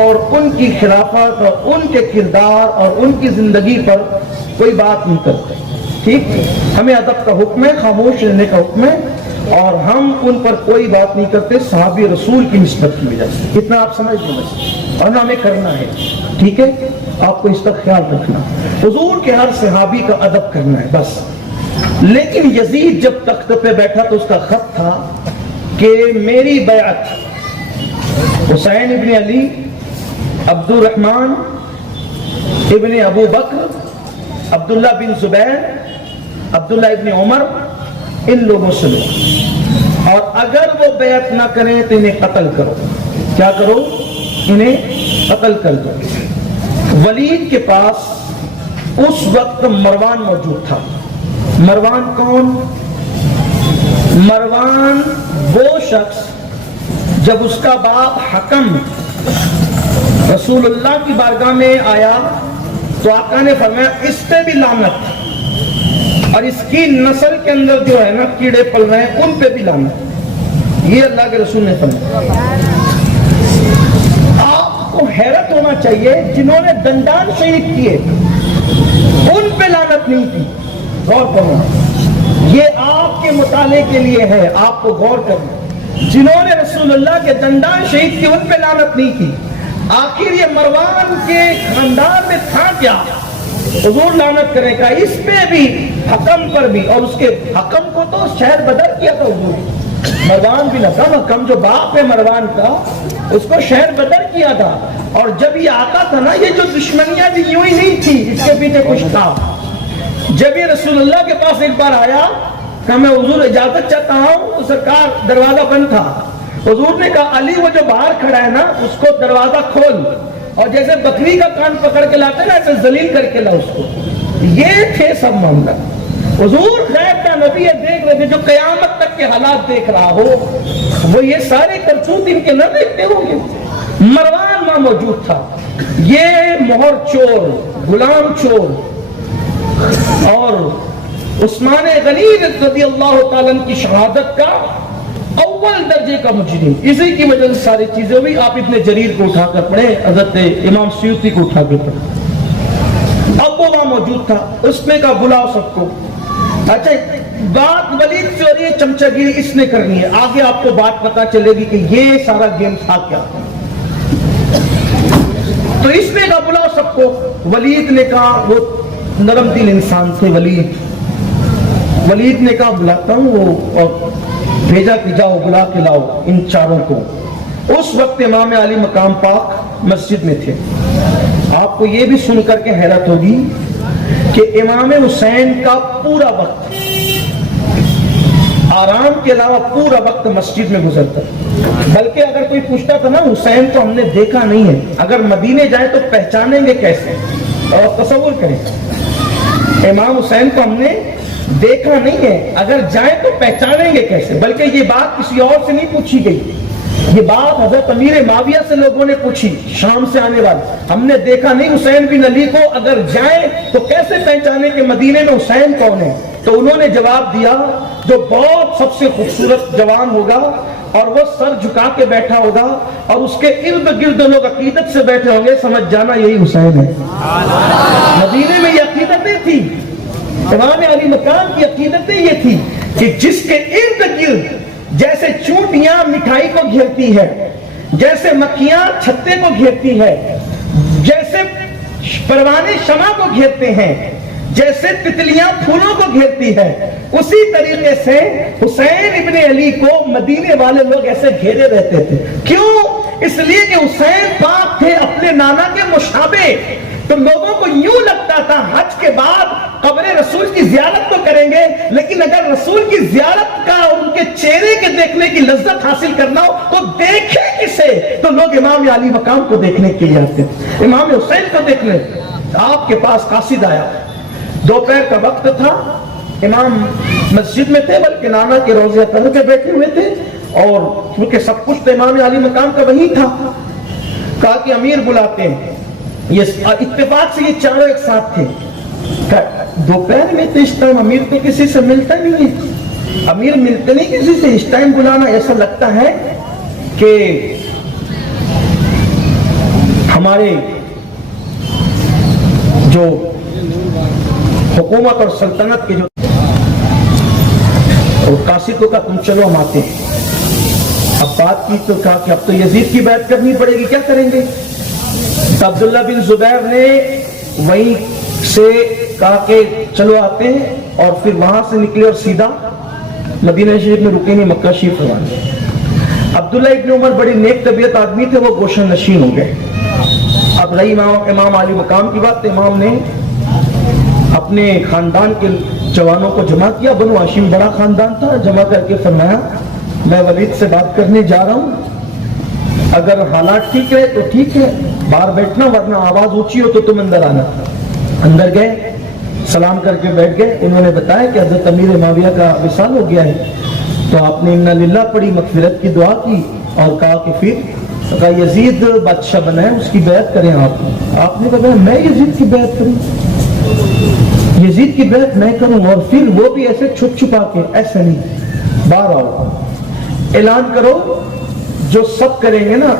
اور ان کی خلافت اور ان کے کردار اور ان کی زندگی پر کوئی بات نہیں کرتے. ٹھیک، ہمیں ادب کا حکم ہے، خاموش رہنے کا حکم ہے، اور ہم ان پر کوئی بات نہیں کرتے صحابی رسول کی نسبت کی وجہ سے. اتنا آپ سمجھ لیں بس، اور ہمیں کرنا ہے. ٹھیک ہے، آپ کو اس کا خیال رکھنا، حضور کے ہر صحابی کا ادب کرنا ہے بس. لیکن یزید جب تخت پہ بیٹھا تو اس کا خط تھا کہ میری بیعت حسین ابن علی، عبد الرحمن ابن ابو بکر، عبداللہ بن زبیر، عبداللہ ابن عمر، ان لوگوں سے لو، اور اگر وہ بیعت نہ کریں تو انہیں قتل کرو. کیا کرو؟ انہیں قتل کر دو. ولید کے پاس اس وقت مروان موجود تھا. مروان کون؟ مروان وہ شخص جب اس کا باپ حکم رسول اللہ کی بارگاہ میں آیا تو آقا نے فرمایا اس پہ بھی لعنت، اور اس کی نسل کے اندر جو ہے نا کیڑے پل رہے ہیں ان پہ بھی لعنت. یہ اللہ کے رسول نے فرمایا. آپ کو حیرت ہونا چاہیے، جنہوں نے دندان شہید کیے ان پہ لعنت نہیں کی. غور کرنا، یہ آپ کے مطالعے کے لیے ہے، آپ کو غور کرنا. جنہوں نے رسول اللہ کے دندان شہید کی ان پہ لعنت نہیں کی. آخر یہ مروان کے خاندان میں تھا کیا؟ حضور لعنت کرے گا اس پہ بھی، حکم پر بھی. اور اس کے حکم کو تو شہر بدر کیا تھا حضور. مروان بھی نہ تھا، حکم جو باپ ہے مروان کا اس کو شہر بدر کیا تھا. اور جب یہ آتا تھا نا، یہ جو دشمنیاں بھی یوں ہی نہیں تھی، اس کے پیچھے کچھ تھا. جب یہ رسول اللہ کے پاس ایک بار آیا کہ میں حضور اجازت چاہتا ہوں، تو سرکار دروازہ بند تھا. حضور نے کہا علی وہ جو باہر کھڑا ہے نا اس کو دروازہ کھول، اور جیسے بکری کا کان پکڑ کے لاتے نا ایسے ذلیل کر کے لا اس کو. یہ تھے سب معاملہ. حضور غیب کا نبی ہے، دیکھ رہے تھے. جو قیامت تک کے حالات دیکھ رہا ہو وہ یہ سارے کرتوت ان کے نہ دیکھتے ہوں گے. مروان وہاں موجود تھا. یہ مہر چور، غلام چور، اور عثمان غنی رضی اللہ تعالیٰ عنہ کی شہادت کا اول درجے کا مجرم. اسی کی وجہ سے ساری چیزیں ہوئی. آپ ابن جریر کو اٹھا کر پڑھیں، حضرت امام سیوطی کو اٹھا کر پڑھیں. اب وہ وہاں موجود تھا. اس نے کہا بلاؤ سب کو. اچھا بات ولید سے اور یہ چمچگیری اس نے کرنی ہے، آگے آپ کو بات پتا چلے گی کہ یہ سارا گیم تھا کیا. تو اس نے کہا بلاؤ سب کو. ولید نے کہا، وہ نرم دل انسان تھے ولید نے کہا بلاتا ہوں، وہ اور بھیجا کہ جاؤ بلا کے لاؤ ان چاروں کو. اس وقت امام علی مقام پاک مسجد میں تھے. آپ کو یہ بھی سن کر کے حیرت ہوگی کہ امام حسین کا پورا وقت آرام کے علاوہ پورا وقت مسجد میں گزرتا. بلکہ اگر کوئی پوچھتا تھا نا حسین کو ہم نے دیکھا نہیں ہے، اگر مدینے جائیں تو پہچانیں گے کیسے؟ اور تصور کریں امام حسین کو ہم نے دیکھا نہیں ہے، اگر جائیں تو پہچانیں گے کیسے؟ بلکہ یہ بات کسی اور سے نہیں پوچھی گئی، یہ بات حضرت امیر معاویہ سے لوگوں نے پوچھی، شام سے آنے والے. ہم نے دیکھا نہیں حسین بن علی کو، اگر جائیں تو کیسے پہچانے کہ مدینے میں حسین کون ہے؟ تو انہوں نے جواب دیا جو بہت سب سے خوبصورت جوان ہوگا اور وہ سر جھکا کے بیٹھا ہوگا اور اس کے ارد گرد لوگ عقیدت سے بیٹھے ہوں گے، سمجھ جانا یہی حسین ہے. مدینے میں یہ عقیدتیں تھی، امام علی مقام کی عقیدتیں یہ تھی کہ جس کے ارد گرد جیسے چونٹیاں مٹھائی کو گھیرتی ہے، جیسے مکھیاں چھتے کو گھیرتی ہے، جیسے پروانے شمع کو گھیرتے ہیں، جیسے تتلیاں پھولوں کو گھیرتی ہے، اسی طریقے سے حسین ابن علی کو مدینے والے لوگ ایسے گھیرے رہتے تھے. کیوں؟ اس لیے کہ حسین پاک تھے اپنے نانا کے مشابہ. تو لوگوں کو یوں لگتا تھا حج کے بعد قبر رسول کی زیارت تو کریں گے، لیکن اگر رسول کی زیارت کا اور ان کے چہرے کے دیکھنے کی لذت حاصل کرنا ہو تو دیکھیں کسے؟ تو لوگ امام علی مقام کو دیکھنے کے لیے آتے، امام حسین کو دیکھنے. آپ کے پاس قاصد آیا، دوپہر کا وقت تھا، امام مسجد میں تھے بلکہ نانا کے روضہ طہر پہ بیٹھے ہوئے تھے، اور کیونکہ سب کچھ تو امام علی مقام کا وہی تھا. کہا کہ امیر بلاتے ہیں. یہ اتفاق سے یہ چاروں ایک ساتھ تھے. دوپہر میں تو اس ٹائم امیر تو کسی سے ملتا نہیں ہے، امیر ملتے نہیں کسی سے، اس ٹائم بلانا ایسا لگتا ہے کہ ہمارے جو حکومت اور سلطنت کے جو قاصدوں کا تم چلو ہم آتے ہیں. اب بات کی تو کہا کہ اب تو یزید کی بیعت کرنی پڑے گی، کیا کریں گے؟ عبداللہ بن زبیر نے وہیں سے کہا کہ چلو آتے ہیں، اور پھر وہاں سے نکلے اور سیدھا مدینہ شریف میں رکے نہیں، مکہ شریف روانہ. عبداللہ ابن عمر بڑی نیک طبیعت آدمی تھے، وہ گوشن نشین ہو گئے. اب رہی امام علی مقام کی بات، امام نے اپنے خاندان کے جوانوں کو جمع کیا. بنو ہاشم بڑا خاندان تھا، جمع کر کے فرمایا میں ولید سے بات کرنے جا رہا ہوں، اگر حالات ٹھیک ہے تو ٹھیک ہے، باہر بیٹھنا، ورنہ آواز اونچی ہو تو تم اندر آنا. اندر گئے، سلام کر کے بیٹھ گئے. انہوں نے بتایا کہ حضرت امیر معاویہ کا وصال ہو گیا ہے. تو آپ نے انا للہ پڑھی، مغفرت کی دعا کی، اور کہا کہ پھر کہا یزید بادشاہ بنا ہے، اس کی بیعت کریں. آپ نے کہا میں یزید کی بیعت کروں، یزید کی بیعت میں کروں، اور پھر وہ بھی ایسے چھپ چھپا کے، ایسے نہیں، باہر آؤ، اعلان کرو. جو سب کریں گے نا،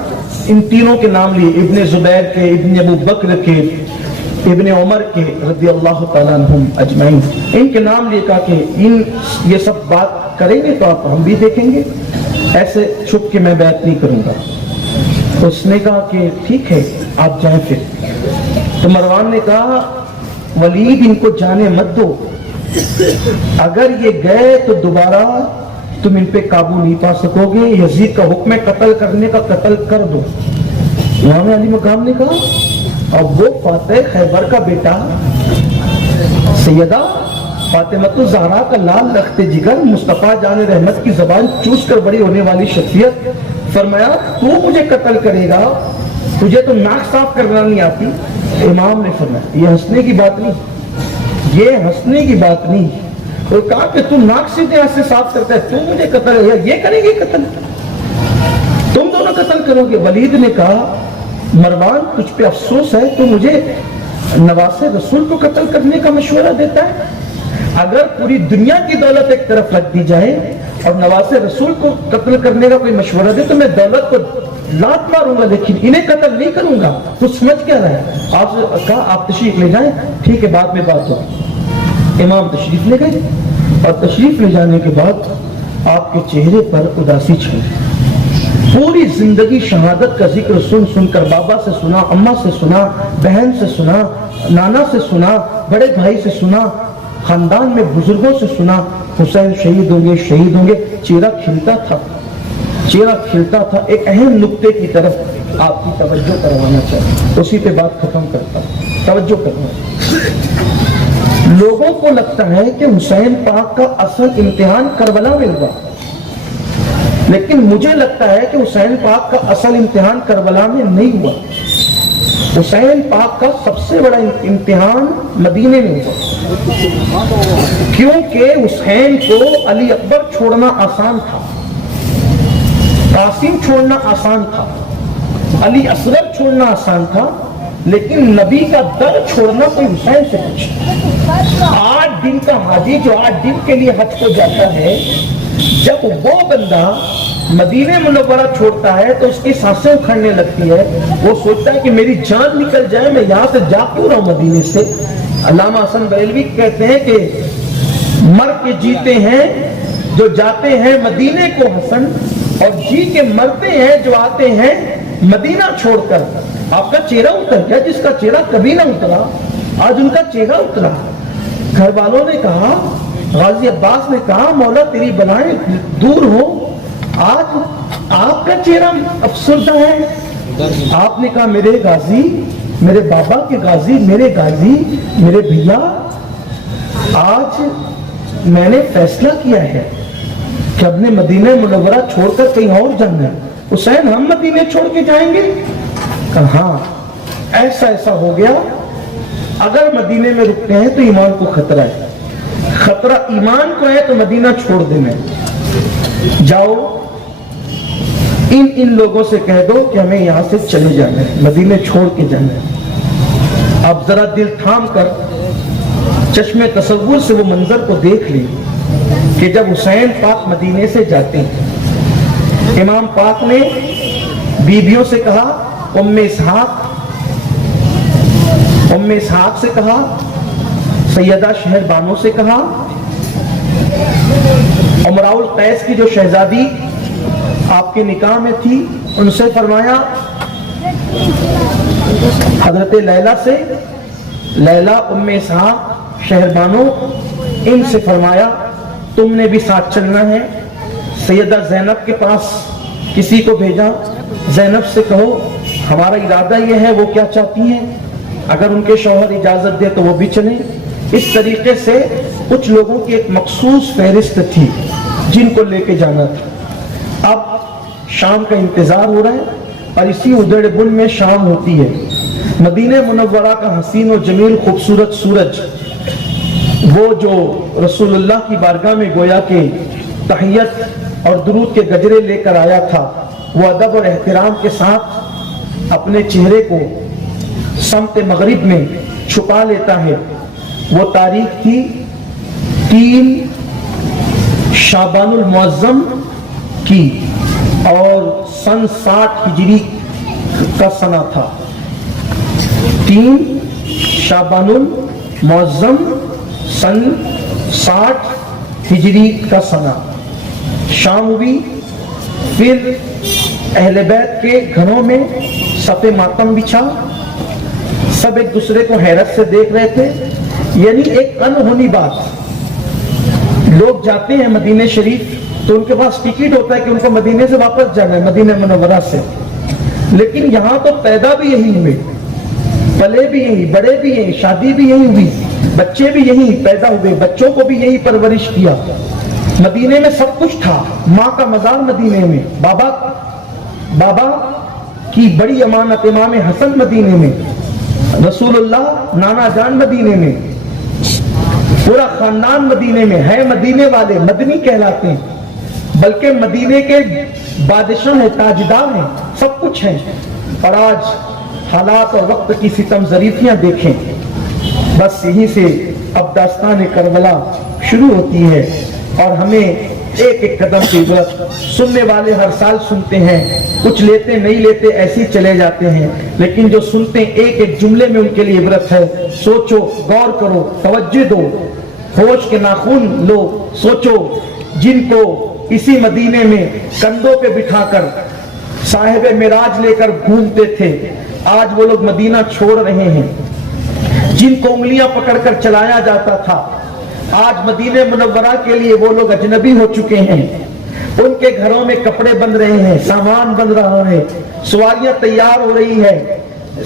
ان تینوں کے نام لیے، ابن زبیر کے، ابن ابو بکر کے، ابن عمر کے رضی اللہ تعالیٰ عنہم اجمعین، ان کے نام لیے. کہا کہ یہ سب بات کریں گے تو آپ ہم بھی دیکھیں گے، ایسے چھپ کے میں بیعت نہیں کروں گا. اس نے کہا کہ ٹھیک ہے آپ جائیں. پھر تو مروان نے کہا ولید ان کو جانے مت دو، اگر یہ گئے تو دوبارہ تم ان پہ قابو نہیں پا سکو گے. یزید کا حکم ہے قتل کرنے کا، قتل کر دو. امام علی مقام نے کہا اب وہ فاتح خیبر کا بیٹا سیدہ فاطمہ الزہرا کا لال رخت جگر، مصطفیٰ جان رحمت کی زبان چوس کر بڑی ہونے والی شخصیت، فرمایا تو مجھے قتل کرے گا، تجھے تو ناک صاف کرنا نہیں آتی. امام نے فرمایا یہ ہنسنے کی بات نہیں، یہ ہنسنے کی بات نہیں. اور کہا کہ تم ناک سیدھے ہاتھ سے صاف کرتا ہے، تم مجھے قتل، یہ کریں گے قتل، تم دونوں قتل کرو گے. ولید نے کہا مروان تجھ پہ افسوس ہے، تو مجھے نواز رسول کو قتل کرنے کا مشورہ دیتا ہے. اگر پوری دنیا کی دولت ایک طرف رکھ دی جائے اور نواز رسول کو قتل کرنے کا کوئی مشورہ دے تو میں دولت کو لات ماروں گا، لیکن انہیں قتل نہیں کروں گا. تو سمجھ کیا رہا ہے؟ آپ سے کہا آپ تشریف لے جائیں، ٹھیک ہے بعد میں بات ہو. امام تشریف لے گئے. اور تشریف لے جانے کے بعد آپ کے چہرے پر اداسی چھائی. پوری زندگی شہادت کا ذکر سن سن کر بابا سے سنا, اماں سے سنا, بہن سے سنا, نانا سے سنا, بڑے بھائی سے سنا, خاندان میں بزرگوں سے سنا, حسین شہید ہوں گے, شہید ہوں گے. چہرہ کھلتا تھا, چہرہ کھلتا تھا. ایک اہم نقطے کی طرف آپ کی توجہ کروانا چاہیے, اسی پہ بات ختم کرتا ہوں. توجہ کرنا. لوگوں کو لگتا ہے کہ حسین پاک کا اصل امتحان کربلا میں ہوا, لیکن مجھے لگتا ہے کہ حسین پاک کا اصل امتحان کربلا میں نہیں ہوا. حسین پاک کا سب سے بڑا امتحان مدینے میں ہوا, کیونکہ حسین کو علی اکبر چھوڑنا آسان تھا, قاسم چھوڑنا آسان تھا, علی اصغر چھوڑنا آسان تھا, لیکن نبی کا در چھوڑنا کوئی حسین سے پوچھا. 8 دن کا حاجی جو 8 دن کے لیے حج کو جاتا ہے, جب وہ بندہ مدینہ منورہ چھوڑتا ہے تو اس کی سانسیں اکھڑنے لگتی ہے. وہ سوچتا ہے کہ میری جان نکل جائے, میں یہاں سے جا کیوں رہا ہوں مدینے سے. علامہ حسن بریلوی کہتے ہیں کہ مر کے جیتے ہیں جو جاتے ہیں مدینے کو حسن, اور جی کے مرتے ہیں جو آتے ہیں مدینہ چھوڑ کر. آپ کا چہرہ اتر گیا, جس کا چہرہ کبھی نہ اترا آج ان کا چہرہ اترا. گھر والوں نے کہا, غازی عباس نے کہا, مولا تیری بلائیں دور ہو, آج آپ کا چہرہ افسردہ ہے. آپ نے کہا میرے غازی, میرے بابا کے غازی, میرے غازی, میرے بھیا, آج میں نے فیصلہ کیا ہے کہ اپنے مدینہ منورہ چھوڑ کر کہیں اور جانا ہے. حسین ہم مدینہ چھوڑ کے جائیں گے؟ کہا ہاں, ایسا ہو گیا. اگر مدینے میں رکتے ہیں تو ایمان کو خطرہ ہے, خطرہ ایمان کو ہے تو مدینہ چھوڑ دینا. جاؤ ان لوگوں سے کہہ دو کہ ہمیں یہاں سے چلے جانا ہے, مدینے چھوڑ کے جانا ہے. اب ذرا دل تھام کر چشم تصور سے وہ منظر کو دیکھ لی کہ جب حسین پاک مدینے سے جاتے ہیں, امام پاک نے بیبیوں سے کہا, ام اسحاق سے کہا, سیدہ شہر بانو سے کہا, امراء القیس کی جو شہزادی آپ کے نکاح میں تھی ان سے فرمایا, حضرت لیلہ سے, لیلہ, ام اسحاق, شہر بانو, ان سے فرمایا تم نے بھی ساتھ چلنا ہے. سیدہ زینب کے پاس کسی کو بھیجا, زینب سے کہو ہمارا ارادہ یہ ہے, وہ کیا چاہتی ہیں, اگر ان کے شوہر اجازت دے تو وہ بھی چلیں. اس طریقے سے کچھ لوگوں کی ایک مخصوص فہرست تھی جن کو لے کے جانا تھا. اب شام کا انتظار ہو رہا ہے اور اسی ادھڑ بن میں شام ہوتی ہے. مدینہ منورہ کا حسین و جمیل خوبصورت سورج, وہ جو رسول اللہ کی بارگاہ میں گویا کہ تحیت اور درود کے گجرے لے کر آیا تھا, وہ ادب اور احترام کے ساتھ اپنے چہرے کو سمت مغرب میں چھپا لیتا ہے. وہ تاریخ تھی 3 شعبان المعظم کی اور سن 60 ہجری کا سنہ تھا. 3 شعبان المعظم سن 60 ہجری کا سنہ. شام ہوئی, پھر اہل بیت کے گھروں میں صف ماتم بچھا, سب ایک دوسرے کو حیرت سے دیکھ رہے تھے. یعنی ایک انہونی بات, لوگ جاتے ہیں مدینہ شریف تو ان کے پاس ٹکٹ ہوتا ہے کہ ان کو مدینے سے واپس جانا ہے, مدینہ منورہ سے, لیکن یہاں تو پیدا بھی یہی ہوئے, پلے بھی یہی, بڑے بھی یہی, شادی بھی یہی ہوئی, بچے بھی یہی پیدا ہوئے, بچوں کو بھی یہی پرورش کیا. مدینے میں سب کچھ تھا, ماں کا مزار مدینے میں, بابا کی بڑی امانت امام حسن مدینے میں, رسول اللہ نانا جان مدینے میں, پورا خاندان مدینے میں ہے. مدینے والے مدنی کہلاتے ہیں, بلکہ مدینے کے بادشاہ ہیں, تاجدار ہیں, سب کچھ ہیں. اور آج حالات اور وقت کی ستم ظریفیاں دیکھیں. بس یہیں سے اب داستان کربلا شروع ہوتی ہے اور ہمیں ایک ایک قدم کی عبرت. سننے والے ہر سال سنتے ہیں, کچھ لیتے نہیں لیتے ایسے چلے جاتے ہیں, لیکن جو سنتے ہیں ایک ایک جملے میں ان کے لیے عبرت ہے. سوچو, غور کرو, توجہ دو. ہوش کے ناخن لو، سوچو جن کو اسی مدینے میں کندھوں پہ بٹھا کر صاحب معراج لے کر گھومتے تھے، آج وہ لوگ مدینہ چھوڑ رہے ہیں۔ جن کو انگلیاں پکڑ کر چلایا جاتا تھا، آج مدینہ منورہ کے لیے وہ لوگ اجنبی ہو چکے ہیں۔ ان کے گھروں میں کپڑے بن رہے ہیں، سامان بن رہا ہے، سواریاں تیار ہو رہی ہے،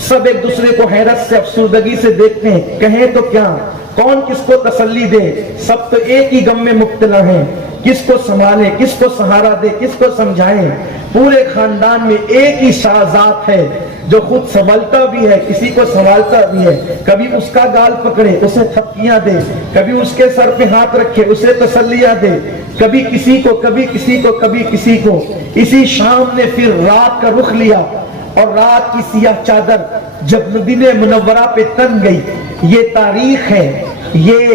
سب ایک دوسرے کو حیرت سے افسردگی سے دیکھتے ہیں، کہیں تو کیا، کون کس کو تسلی دے، سب تو ایک ہی غم میں مبتلا ہیں، کس کو سنبھالے، کس کو سہارا دے، کس کو سمجھائیں۔ پورے خاندان میں ایک ہی شہزاد ہے جو خود سنبھلتا بھی ہے، کسی کو سنبھالتا بھی ہے، کبھی اس کا گال پکڑے اسے تھپکیاں دے، کبھی اس کے سر پہ ہاتھ رکھے اسے تسلیاں دے، کبھی کسی کو کبھی کسی کو کبھی کسی کو۔ اسی شام نے پھر رات کا رخ لیا اور رات کی سیاہ چادر جب مدینہ منورہ پہ تن گئی۔ یہ تاریخ ہے، یہ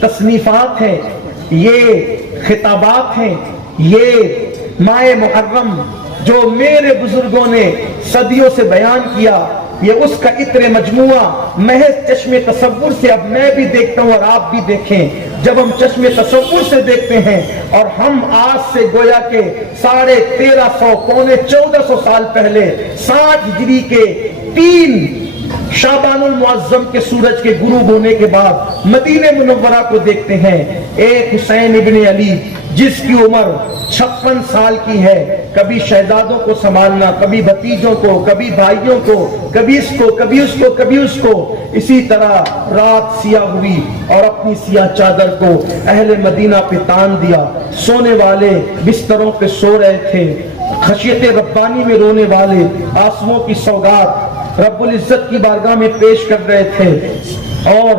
تصنیفات ہیں، یہ خطابات ہیں، یہ ماہ محرم جو میرے بزرگوں نے صدیوں سے بیان کیا، یہ اس کا عطر مجموعہ محض چشم تصور سے اب میں بھی دیکھتا ہوں اور آپ بھی دیکھیں۔ جب ہم چشم تصور سے دیکھتے ہیں اور ہم آج سے گویا کے 1350 پونے 1400 سال پہلے 60 ہجری کے 3 شعبان المعظم کے سورج کے غروب ہونے کے بعد مدینہ منورہ کو دیکھتے ہیں، ایک حسین ابن علی جس کی عمر 56 سال کی ہے، کبھی شہزادوں کو سنبھالنا، کبھی بھتیجوں کو، کبھی بھائیوں کو، کبھی اس کو، کبھی اس کو، کبھی اس کو۔ اسی طرح رات سیاہ ہوئی اور اپنی سیاہ چادر کو اہل مدینہ پہ تان دیا، سونے والے بستروں پہ سو رہے تھے، خشیت ربانی میں رونے والے آنسوؤں کی سوگات رب العزت کی بارگاہ میں پیش کر رہے تھے، اور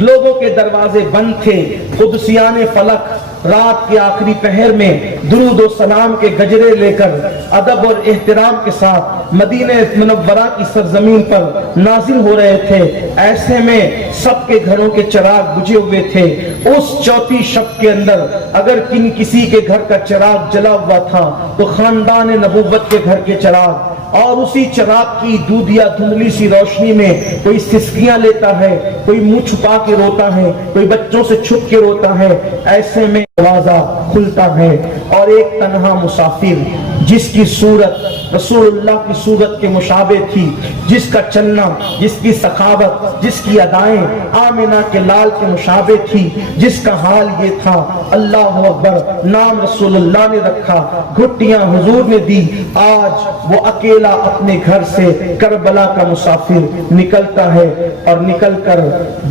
لوگوں کے دروازے بند تھے۔ قدسیان فلک رات کے آخری پہر میں درود و سلام کے گجرے لے کر ادب اور احترام کے ساتھ مدینہ منورہ کی سرزمین پر نازل ہو رہے تھے۔ ایسے میں سب کے گھروں کے چراغ بجھے ہوئے تھے۔ اس چوتھی شب کے اندر اگر کسی کے گھر کا چراغ جلا ہوا تھا تو خاندان نبوت کے گھر کے چراغ، اور اسی چراغ کی دودھیا دھندلی سی روشنی میں کوئی سسکیاں لیتا ہے، کوئی منہ چھپا کے روتا ہے، کوئی بچوں سے چھپ کے روتا ہے۔ ایسے میں دروازہ کھلتا ہے اور ایک تنہا مسافر جس کی صورت رسول اللہ کی صورت کے مشابہ تھی، جس کا چلنا، جس کی سخاوت، جس کی ادائیں آمنہ کے لال کے مشابہ تھی، جس کا حال یہ تھا، اللہ اکبر، نام رسول اللہ نے رکھا، گھٹیاں حضور نے دی۔ آج وہ اکیلا اپنے گھر سے کربلا کا مسافر نکلتا ہے اور نکل کر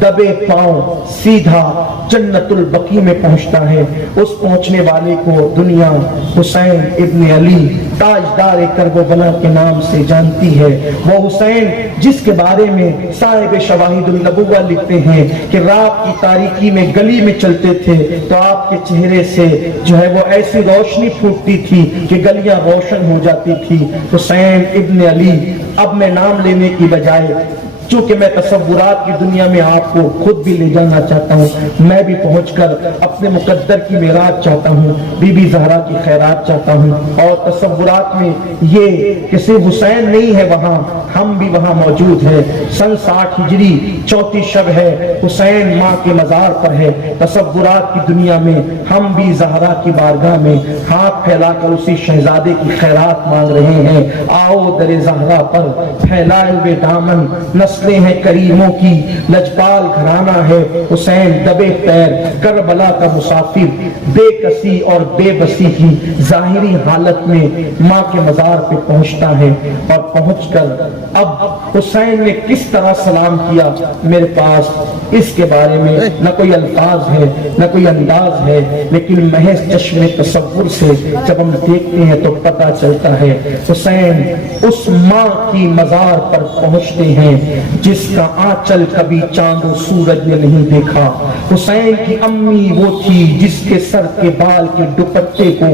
دبے پاؤں سیدھا جنت البقیع میں پہنچتا ہے۔ اس پہنچنے والے کو دنیا حسین ابن علی تاجدار کرب و بلا کے نام سے جانتی ہے۔ وہ حسین جس کے بارے میں صاحب شواہد النبوہ لکھتے ہیں کہ رات کی تاریکی میں گلی میں چلتے تھے تو آپ کے چہرے سے جو ہے وہ ایسی روشنی پھوٹتی تھی کہ گلیاں روشن ہو جاتی تھی۔ حسین ابن علی، اب میں نام لینے کی بجائے چونکہ میں تصورات کی دنیا میں آپ کو خود بھی لے جانا چاہتا ہوں، میں بھی پہنچ کر اپنے مقدر کی معراج چاہتا ہوں، بی بی زہرا کی خیرات چاہتا ہوں، اور تصورات میں یہ کہ صرف حسین نہیں ہے وہاں، ہم بھی وہاں موجود ہیں۔ سن 60 ہجری چوتھی شب ہے، حسین ماں کے مزار پر ہے۔ تصورات کی دنیا میں ہم بھی زہرا کی بارگاہ میں ہاتھ پھیلا کر اسی شہزادے کی خیرات مانگ رہے ہیں۔ آؤ در زہرا پر پھیلائے ہوئے دامن، نسلیں ہیں کریموں کی، لجپال گھرانہ ہے حسین دبے پیر، کربلا کا مسافر، بے کسی اور بے بسی کی ظاہری حالت میں ماں کے مزار پہ پہنچتا ہے، اور پہنچ کر اب حسین نے کس طرح سلام کیا، میرے پاس اس کے بارے میں نہ کوئی الفاظ ہے نہ کوئی انداز ہے، لیکن محض چشم تصور سے جب ہم دیکھتے ہیں تو پتہ چلتا ہے۔ حسین اس ماں کی مزار پر پہنچتے ہیں جس کا آنچل کبھی چاند و سورج نے نہیں دیکھا۔ حسین کی امی وہ تھی جس کے سر کے بال کے دوپٹے کو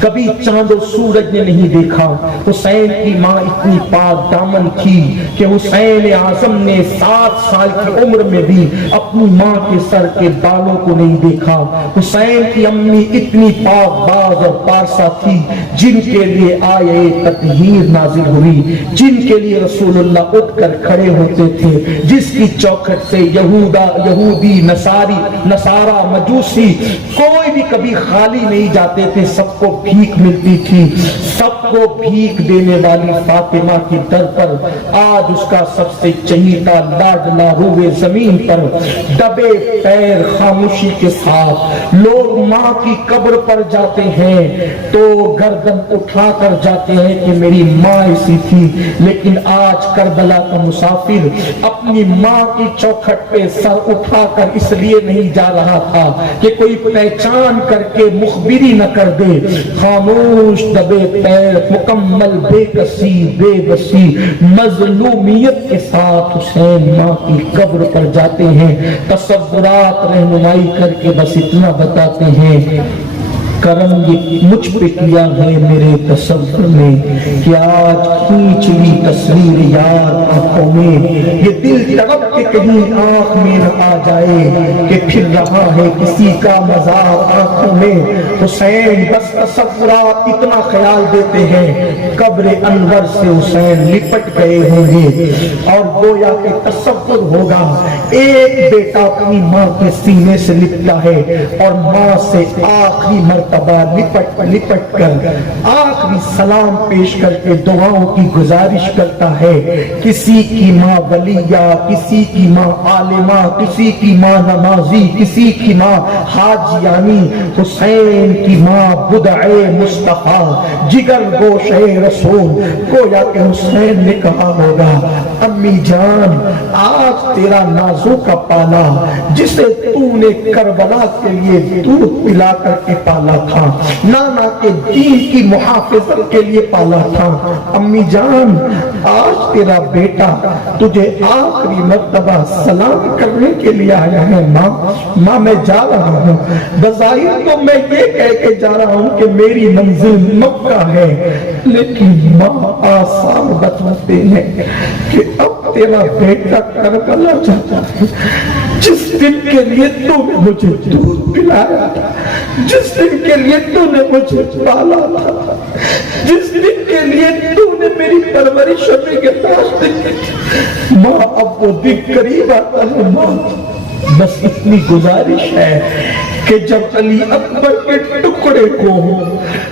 کبھی چاند و سورج نے نہیں دیکھا۔ حسین کی ماں اتنی پاک دامن تھی کہ حسین اعظم نے 7 سال کی عمر میں بھی اپنی ماں کے سر کے بالوں کو نہیں دیکھا۔ حسین کی امی اتنی پاک باز اور پارسا تھی جن کے لیے آیے تطہیر نازل ہوئی، جن کے لیے رسول اللہ اٹھ کر کھڑے ہوتے ہوتے تھے، جس کی چوکھٹ سے یہودی نصارا مجوسی کوئی بھی کبھی خالی نہیں جاتے تھے، سب کو بھیک ملتی تھی۔ سب کو بھیک دینے والی فاطمہ کی در پر آج اس کا سب سے چہیتا لاڈلا روئے زمین پر دبے پیر خاموشی کے ساتھ لوگ ماں کی قبر پر جاتے ہیں تو گردن اٹھا کر جاتے ہیں کہ میری ماں ایسی تھی، لیکن آج کربلا کا مسافر اپنی ماں کی چوکھٹ پہ سر اٹھا کر اس لیے نہیں جا رہا تھا کہ کوئی پہچان کر کے مخبری نہ کر دے، خاموش دبے پیر مکمل بے کسی بے بسی مظلومیت کے ساتھ حسین ماں کی قبر پر جاتے ہیں۔ تصورات رہنمائی کر کے بس اتنا بتاتے ہیں، کرم یہ مجھ پہ کیا ہے میرے تصور میں کہ آج کھینچ لی تصویر یار آنکھوں میں، یہ دل تڑپ کے کہیں آنکھ میں نہ آ جائے کہ پھر رہا ہے کسی کا مزار آنکھوں میں۔ حسین بس تصورات اتنا خیال دیتے ہیں قبر انور سے حسین لپٹ گئے ہوں گے، اور گویا کہ تصور ہوگا ایک بیٹا اپنی ماں کے سینے سے لپٹا ہے اور ماں سے آخری مرتبہ لپٹ کر آخری سلام پیش کر کے دعاؤں کی گزارش کرتا ہے۔ کسی کی ماں ولیہ، کسی کی ماں عالمہ، کسی کی ماں نمازی، کسی کی ماں حاجیانی، حسین کی ماں بدعے مصطفیٰ جگر گوشے رسول۔ گویا کہ حسین نے کہا ہوگا امی جان آج تیرا نازو کا پالا جسے تو نے کربلا کے لیے دودھ پلا کر کے پالا تھا، نانا کے دین کی محافظت کے لیے پالا تھا، امی جان آج تیرا بیٹا تجھے آخری مرتبہ سلام کرنے کے لیے آیا ہے۔ ماں میں جا رہا ہوں، بظاہر تو میں یہ کہہ کے جا رہا ہوں کہ میری منزل مکہ ہے، لیکن ماں آسان بتاتے ہیں کہ اب تیرا بیٹا کربلا جاتا ہے۔ جس دن کے لیے تو نے مجھے دودھ پلایا تھا، جس دن کے لیے تو نے مجھے پالا تھا، جس دن کے لیے تو نے میری پرورش اور نگہداشت کی تھی، ماں اب وہ دن قریب آتا ہے۔ ماں بس اتنی گزارش ہے کہ جب علی اکبر کے ٹکڑے کو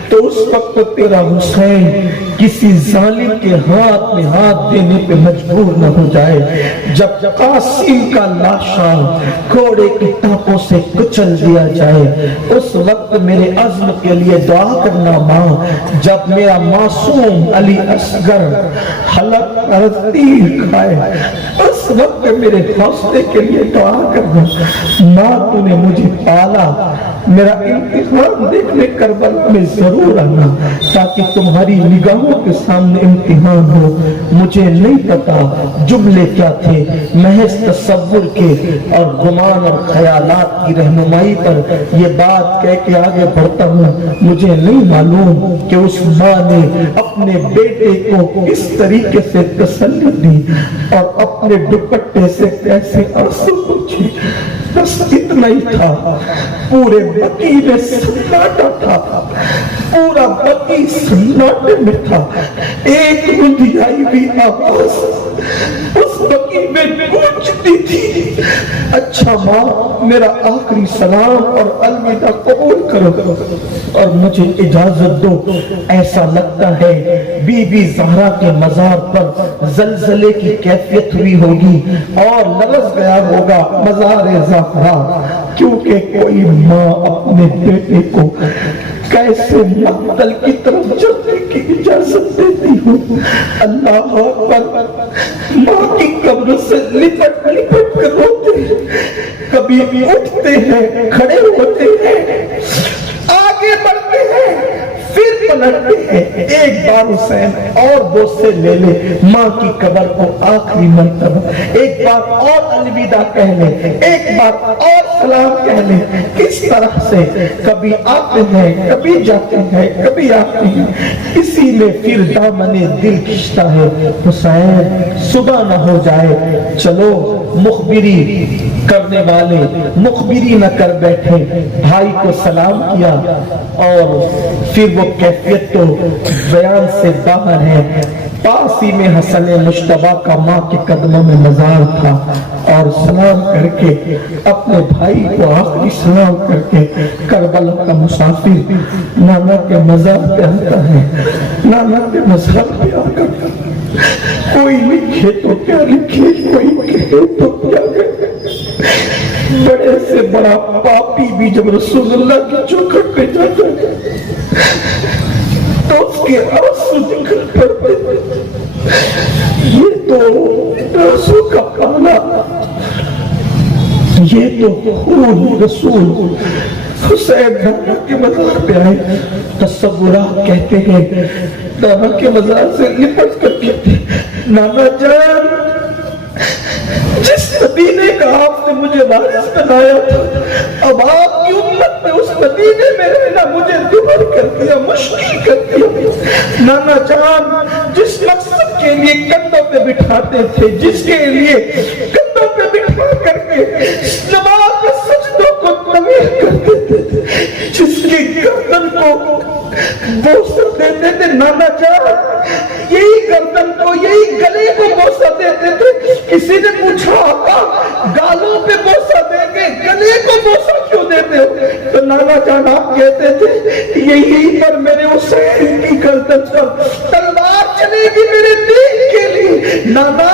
تو اس وقت تیرا حسین کسی ظالم کے ہاتھ میں ہاتھ دینے پہ مجبور نہ ہو جائے۔ جب قاسم کا لاشا گھوڑے کی ٹانپوں سے کچل دیا جائے اس وقت میرے عزم کے لیے دعا کرنا ماں۔ جب میرا معصوم علی اصغر حلق تیر کھائے اس وقت میرے حوصلے کے لیے دعا کرنا ماں۔ تو نے مجھے پالا، میرا امتحان دیکھنے کربلا میں ضرور آنا تاکہ تمہاری نگاہوں کے سامنے امتحان ہو۔ مجھے نہیں پتا جملے کیا تھے، محض تصور کے اور گمان اور خیالات کی رہنمائی پر یہ بات کہہ کے آگے بڑھتا ہوں۔ مجھے نہیں معلوم کہ اس ماں نے اپنے بیٹے کو کس طریقے سے تسلی دی اور اپنے دوپٹے سے کیسے آنسو پوچھے، بس اتنا ہی تھا۔ پورے بقی میں سناٹا تھا، پورا بقی سناٹے میں تھا، ایک رندیائی بھی آواز اس بقی میں گونجتی تھی، اچھا ماں میرا آخری سلام اور الوداع قبول کرو اور مجھے اجازت دو۔ ایسا لگتا ہے بی بی زہرا کے مزار پر زلزلے کی کیفیت ہوئی ہوگی اور لرز گیا ہوگا مزار زہرا، کیونکہ کوئی ماں اپنے بیٹے کو کیسے مقتل کی طرف چلنے کی اجازت دیتی ہو۔ اللہ اکبر، ماں کی قبر سے لپٹ کر روتے ہیں، کبھی اٹھتے ہیں، کھڑے ہوتے ہیں، آگے بڑھتے ہیں، پھر پلٹتے ہیں۔ ایک بار حسین اور بوسے لے لے ماں کی قبر کو آخری مرتبہ، ایک بار اور الوداع کہہ لے، ایک بار اور سلام کہہ لے۔ کس طرح سے کبھی آتے ہیں، کبھی جاتے ہیں، کبھی آتے ہیں، اسی میں پھر دامن دل کھنچتا ہے۔ حسین صبح نہ ہو جائے، چلو مخبری کرنے والے مخبری نہ کر بیٹھے، بھائی کو سلام کیا اور پھر وہ کیفیت تو بیان سے باہر ہے۔ پاس ہی میں حسن مجتبیٰ کا ماں کے قدموں میں مزار تھا، اور سلام کر کے اپنے بھائی کو آخری سلام کر کے کربلا کا مسافر نانا کے مزار پہ آتا ہے۔ نانا کے مزار پہ آ کر کوئی لکھے تو کیا لکھے، کوئی کہے تو کیا کہے، بڑے سے بڑا پاپی بھی جب رسول اللہ کی چوکھٹ پہ جاتا ہے تو اس کے آنسو نکل پڑتے ہیں۔ یہ تو رسول کا پانا، یہ تو خون رسول حسین نانا کے مزار پہ آئے۔ تصورات کہتے ہیں نانا کے مزار سے لپٹ کر کہتے ہیں نانا جان، جس مدینے کا آپ نے مجھے وارث بنایا تھا، اب آپ کی امت میں اس مدینے میں رہنا مجھے دبر کر دیا، مشکل کر دیا۔ نانا جان، جس مقصد کے لیے کندھوں پہ بٹھاتے تھے، جس کے لیے کندھوں پہ بٹھا کر کے نماز میں سجدوں کو طویل کر دیتے تھے، جس کی گردن کو بوسہ دیتے تھے، نانا جان یہی گردن کو، یہی گلے کو بوسہ دیتے تھے۔ کسی نے پوچھا آقا گالوں پہ بوسہ دیں گے، گلے کو بوسہ کیوں دیتے ہو؟ تو نانا جان آپ کہتے تھے یہی پر میرے حسین کی گردن پر تلوار چلے گی میرے دین کے لیے۔ نانا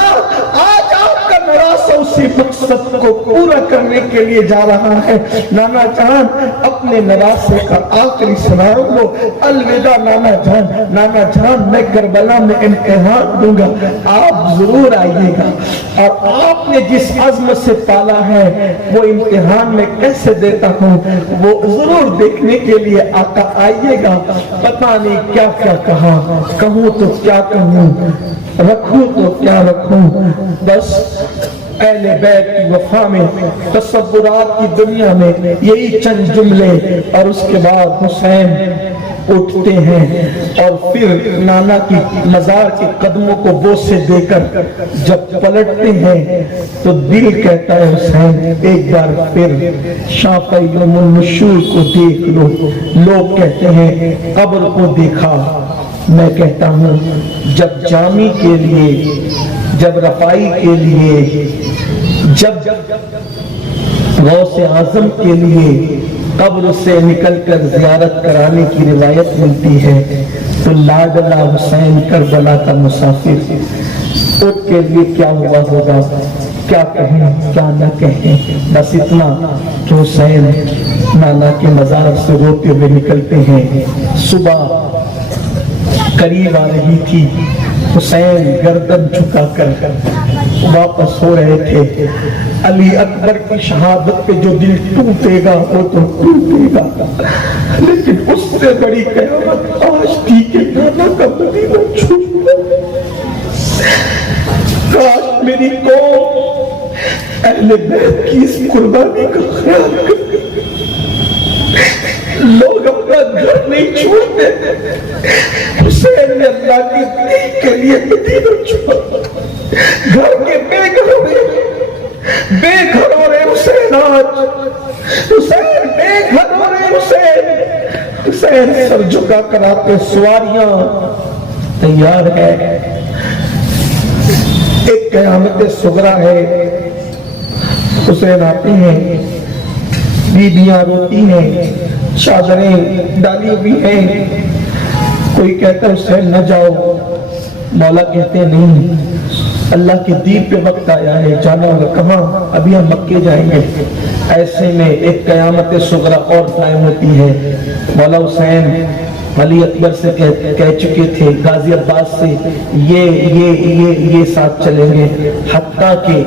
آج آپ کا نراسہ اسی مقصد کو پورا کرنے کے لیے جا رہا ہے۔ نانا جان اپنے نراسے کا آخری سلام لو، الوداع نانا جان۔ نانا جان میں کربلا میں امتحان دوں گا، آپ ضرور آئیے گا، اور آپ نے جس عزم سے پالا ہے وہ امتحان میں کیسے دیتا ہوں وہ ضرور دیکھنے کے لیے آقا آئیے گا۔ پتہ نہیں کیا کیا کہا، کہوں تو کیا کہوں، رکھوں تو کیا رکھوں، بس اہل بیت کی وفا میں، تصورات کی دنیا میں یہی چند جملے، اور اس کے بعد حسین اٹھتے ہیں اور پھر نانا کی مزار کے قدموں کو بوسے دے کر جب پلٹتے ہیں تو دل کہتا ہے حسین ایک بار پھر شاپہ یوم النشور کو دیکھ لو۔ لوگ کہتے ہیں قبر کو دیکھا، میں کہتا ہوں جب جامی کے لیے، جب رفائی کے لیے، جب غوث اعظم کے لیے قبر سے نکل کر زیارت کرانے کی روایت ملتی ہے تو لاڈلا حسین کربلا کا مسافر اس کے لیے کیا ہوا ہوگا، کیا کہیں کیا نہ کہیں، بس اتنا کہ حسین نانا کے مزار سے روتے ہوئے نکلتے ہیں۔ صبح قریب آ رہی تھی، حسین گردن جھکا کر واپس ہو رہے تھے۔ علی اکبر کی شہادت پہ جو دل ٹوٹے گا وہ تو ٹوٹے گا، لیکن اس سے بڑی قیامت آج تھی کہ نانا کا مدینہ چھوٹ گیا۔ کاش میری قوم اہل بیت کی اس قربانی کا خیال کرے۔ لوگ اپنا گھر نہیں چھوڑتے، حسین نے اللہ کی دین کے لیے مدینہ چھوڑا۔ گھر کے بے گھر ہو رہے، بے گھر ہو رہے حسین، آج حسین بے گھر ہو رہے حسین۔ حسین سر جھکا کر آتے، سواریاں تیار ہے، ایک قیامت صغریٰ ہے۔ حسین آتے ہیں، بیبیاں روتی ہیں، چادریں ڈالی ہوئی ہیں۔ کوئی کہتا ہے حسین نہ جاؤ، مولا کہتے ہیں نہیں، اللہ کے دین پہ وقت آیا ہے، جانا ہوگا۔ کہاں؟ ابھی ہم مکے جائیں گے۔ ایسے میں ایک قیامت صغریٰ اور قائم ہوتی ہے۔ مولا حسین علی اکبر سے کہہ چکے تھے، غازی عباس سے یہ ساتھ چلیں گے، حتیٰ کہ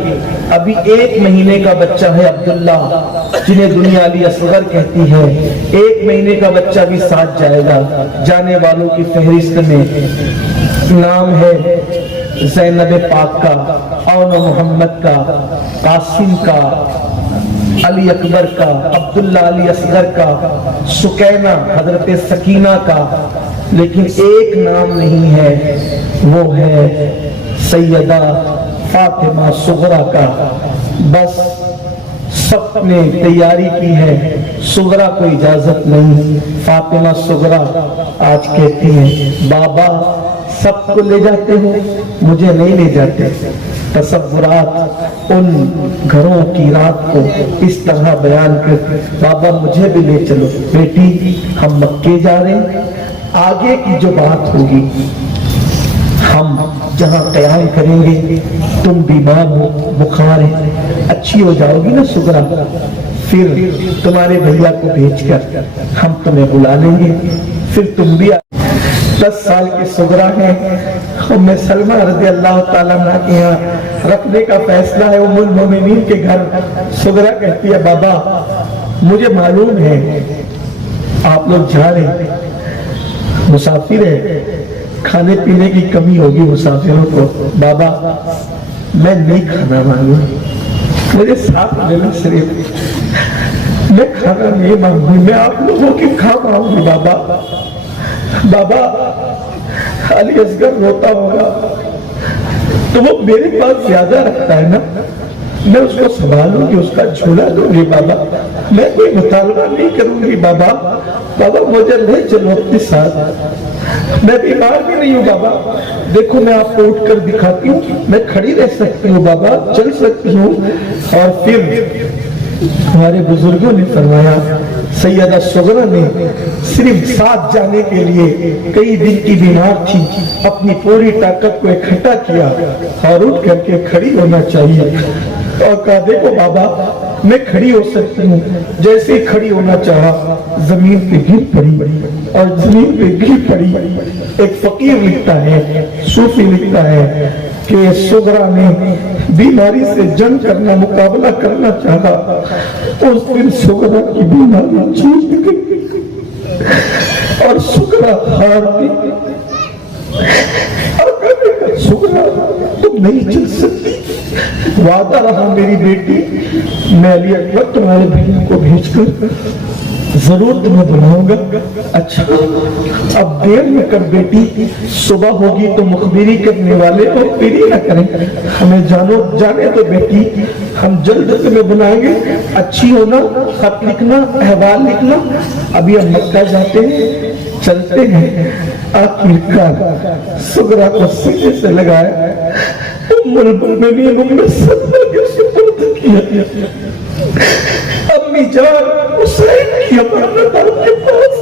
ابھی 1 مہینے کا بچہ ہے عبداللہ، جنہیں دنیا علی اصغر کہتی ہے، 1 مہینے کا بچہ بھی ساتھ جائے گا۔ جانے والوں کی فہرست میں نام ہے زینب پاک کا، اون محمد کا، قاسم کا، علی اکبر کا، عبداللہ علی اصغر کا، سکینہ حضرت سکینہ کا، لیکن ایک نام نہیں ہے، وہ ہے سیدہ فاطمہ صغریٰ کا۔ بس سب نے تیاری کی ہے، صغرا کو اجازت نہیں۔ فاطمہ صغرا آج کہتی ہیں بابا سب کو لے جاتے ہو، مجھے نہیں لے جاتے۔ تصورات ان گھروں کی رات کو اس طرح بیان کر، بابا مجھے بھی لے چلو۔ بیٹی ہم مکے جا رہے ہیں، آگے کی جو بات ہوگی ہم جہاں قیام کریں گے، تم بیمار ہو، بخار ہے، اچھی ہو جاؤ گی نا صغرا، پھر تمہارے بھیا کو بھیج کر ہم تمہیں بلا لیں گے، پھر تم بھی 10 سال کی صغرا ہے، ام سلمہ رضی اللہ تعالیٰ عنہ کے یہاں رکھنے کا فیصلہ ہے، ام المومنین کے گھر۔ صغرا کہتی ہے بابا مجھے معلوم ہے آپ لوگ جا رہے ہیں، مسافر ہے، کھانے پینے کی کمی ہوگی مسافروں کو، بابا میں نہیں کھانا مانگوں، مجھے ساتھ لینا صرف، میں کھانا نہیں مانگوں، میں آپ لوگوں کی کھانا آؤں گی۔ بابا علی اصغر روتا ہوگا تو وہ میرے پاس زیادہ رکھتا ہے نا، میں اس کو سنبھالوں گی، اس کا جھولا دوں گی بابا، میں کوئی مطالبہ نہیں کروں گی بابا مجھے لے چلو اپنے ساتھ، میں بیمار بھی نہیں ہوں بابا، دیکھو میں آپ کو اٹھ کر دکھاتی ہوں، میں کھڑی رہ سکتی ہوں بابا، چل سکتی ہوں۔ اور پھر ہمارے بزرگوں نے فرمایا، سیدہ صغرا نے صرف ساتھ جانے کے لیے کئی دن کی بیمار تھی، اپنی پوری طاقت کو اکٹھا کیا اور اٹھ کر کے کھڑی ہونا چاہیے، اور کہا دیکھو بابا میں کھڑی ہو سکتی ہوں۔ جیسے ہی کھڑی ہونا چاہا زمین پہ گر پڑی، اور زمین پہ گر پڑی۔ ایک فقیر لکھتا ہے، صوفی لکھتا ہے کہ صغرا نے بیماری سے جنگ کرنا، مقابلہ کرنا چاہا، اس دن صغرا کی بیماری جیت گئی اور صغرا ہار گئی۔ صغرا تم نہیں چل سکتی، وعدہ رہا میری بیٹی، میں علی اکبر تمہارے بھائی کو بھیج کر ضرور تمہیں بلاؤں گا۔ اچھا اب دیر میں کر بیٹی، صبح ہوگی تو مخبری کرنے والے تو پیری نہ کریں، ہمیں جانے تو بیٹی، ہم جلد تمہیں بلائیں گے، اچھی ہونا، خط لکھنا، احوال لکھنا۔ ابھی ہم مکہ جاتے ہیں، چلتے ہیں۔ آخرکار صغرا کو سینے سے لگایا، ام المؤمنین ام سلمہ کے سپرد کیا۔ امی جان حسین کی امانت آپ کے پاس،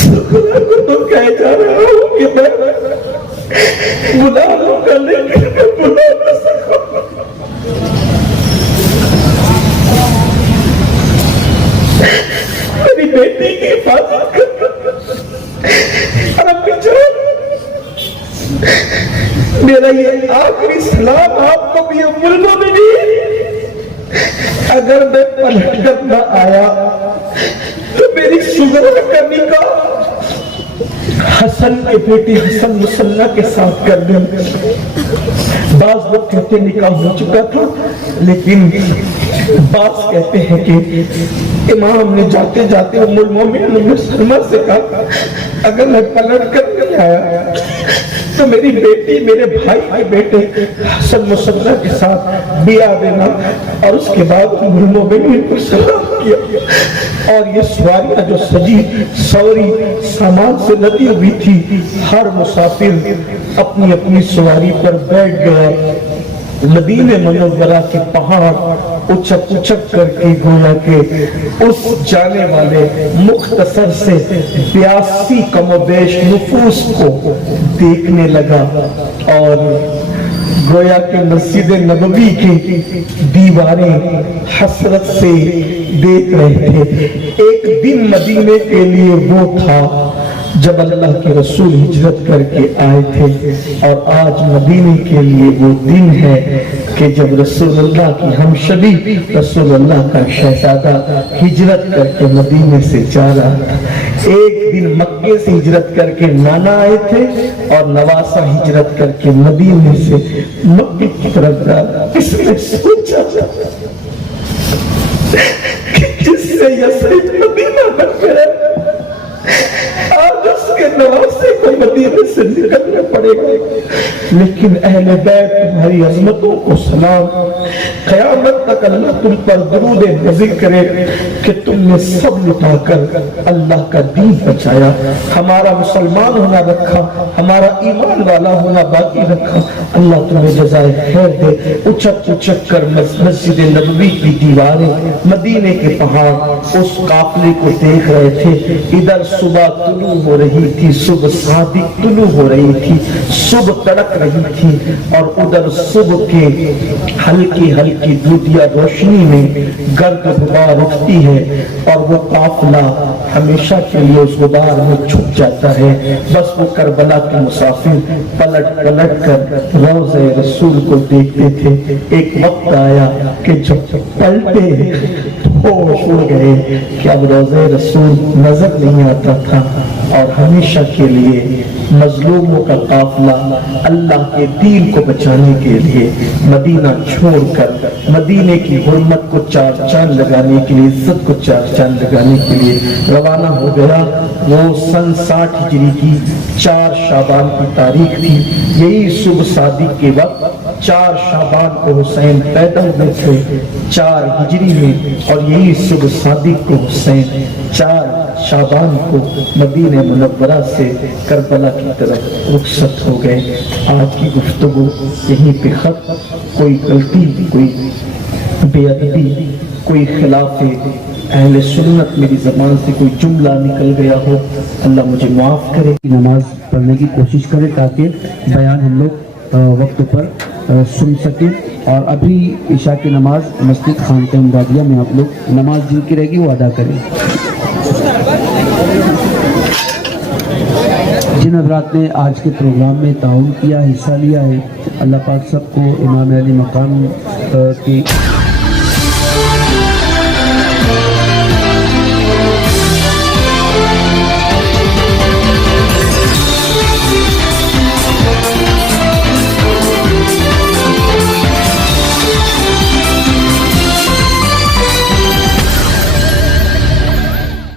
صغرا کو تو کہہ جا رہا ہوں کہ میں بلا لوں گا، لیکن میں بلا نہ سکوں۔ میری بیٹی کی حفاظت کر، اور اپنی جان میرا یہ آخری سلام آپ کو بھی ام المؤمنین، اگر میں پلٹ کر نہ آیا تو میری صغرا کا نکاح حسن کے بیٹی حسن مسلح کے ساتھ کر دیں۔ بعض لوگ کہتے ہیں نکاح ہو چکا تھا، لیکن بعض کہتے ہیں کہ امام نے جاتے جاتے ام المؤمنین ام سلمہ سے کہا اگر میں پلٹ کر نہیں آیا تو میری بیٹی میرے بھائی کے بیٹے حسن مسلح کے ساتھ بیاہ دینا۔ اور اس کے بعد ام المؤمنین کو سلام کیا، اور یہ سواریاں جو سجی سوری سامان سے لدی ہوئی تھی، ہر مسافر اپنی اپنی سواری پر بیٹھ گیا۔ مدینہ منورہ کے پہاڑ اچھک اچھک کر کے گویا کہ اس جانے والے مختصر سے 82 کم و بیش نفوس کو دیکھنے لگا، اور گویا کہ مسجد نبوی کی دیواریں حسرت سے دیکھ رہے تھے۔ ایک دن مدینے کے لیے وہ تھا جب اللہ کے رسول ہجرت کر کے آئے تھے، اور آج مدینے کے لیے وہ دن ہے کہ جب رسول اللہ کی ہمشبی رسول اللہ کا شہزادہ ہجرت کر کے مدینے سے جا رہا تھا۔ ایک دن مکے سے ہجرت کر کے نانا آئے تھے، اور نواسہ ہجرت کر کے مدینے سے مکے کی طرف جا رہا۔ اس نے سوچا کہ جس سے یثرب مدینہ بن گیا، آج اس کے نواسے کو مدینے سے نکلنا پڑا۔ پڑے گا، لیکن اہل بیت تمہاری عظمتوں کو سلام، قیامت تک اللہ تم پر درود نازل کرے کہ تم نے سب لٹا کر اللہ کا دین بچایا، ہمارا مسلمان ہونا رکھا، ہمارا ایمان والا ہونا باقی رکھا۔ اللہ تمہیں جزائے خیر دے۔ اچک اچک کر مسجد نبوی کی دیواریں، مدینے کے پہاڑ اس قافلے کو دیکھ رہے تھے۔ ادھر صبح طلوع ہو رہی تھی، صبح صادق طلوع ہو رہی تھی، صبح تڑک رہی تھی، اور ادھر صبح کے ہلکی ہلکی دودیا روشنی میں گرد غبار اٹھتی ہے، اور وہ قافلہ ہمیشہ کے لیے اس غبار میں چھپ جاتا ہے۔ بس وہ کربلا کے مسافر پلٹ پلٹ کر روضہ رسول کو دیکھتے تھے۔ ایک وقت آیا کہ جب پلٹے ہوش ہو گئے کہ اب روضہ رسول نظر نہیں آتا تھا، اور ہمیشہ کے لیے مظلوموں کا قافلہ اللہ کے دین کو بچانے کے لیے مدینہ چھوڑ کر مدینے کی حرمت کو چار چاند لگانے کے لیے، عزت کو چار چاند لگانے کے لیے روانہ ہو گیا۔ وہ سن 60 ہجری کی 4 شعبان کی تاریخ تھی۔ یہی صبح صادق کے وقت 4 شعبان کو حسین پیدا ہوئے تھے 4 ہجری میں، اور یہی صبح صادق کو حسین 4 شعبان کو مدینہ منورہ سے کربلا کی طرف رخصت ہو گئے۔ آج کی گفتگو یہیں پہ ختم۔ کوئی غلطی، کوئی بے ادبی، کوئی خلاف اہل سنت میری زبان سے کوئی جملہ نکل گیا ہو، اللہ مجھے معاف کرے۔ نماز پڑھنے کی کوشش کریں تاکہ بیان ہم لوگ وقت پر سن سکیں۔ اور ابھی عشاء کی نماز مسجد خانقاہ امدادیہ میں آپ لوگ نماز جن کی رہے گی وہ ادا کریں۔ جن حضرات نے آج کے پروگرام میں تعاون کیا، حصہ لیا ہے، اللہ پاک سب کو امام علی مقام کی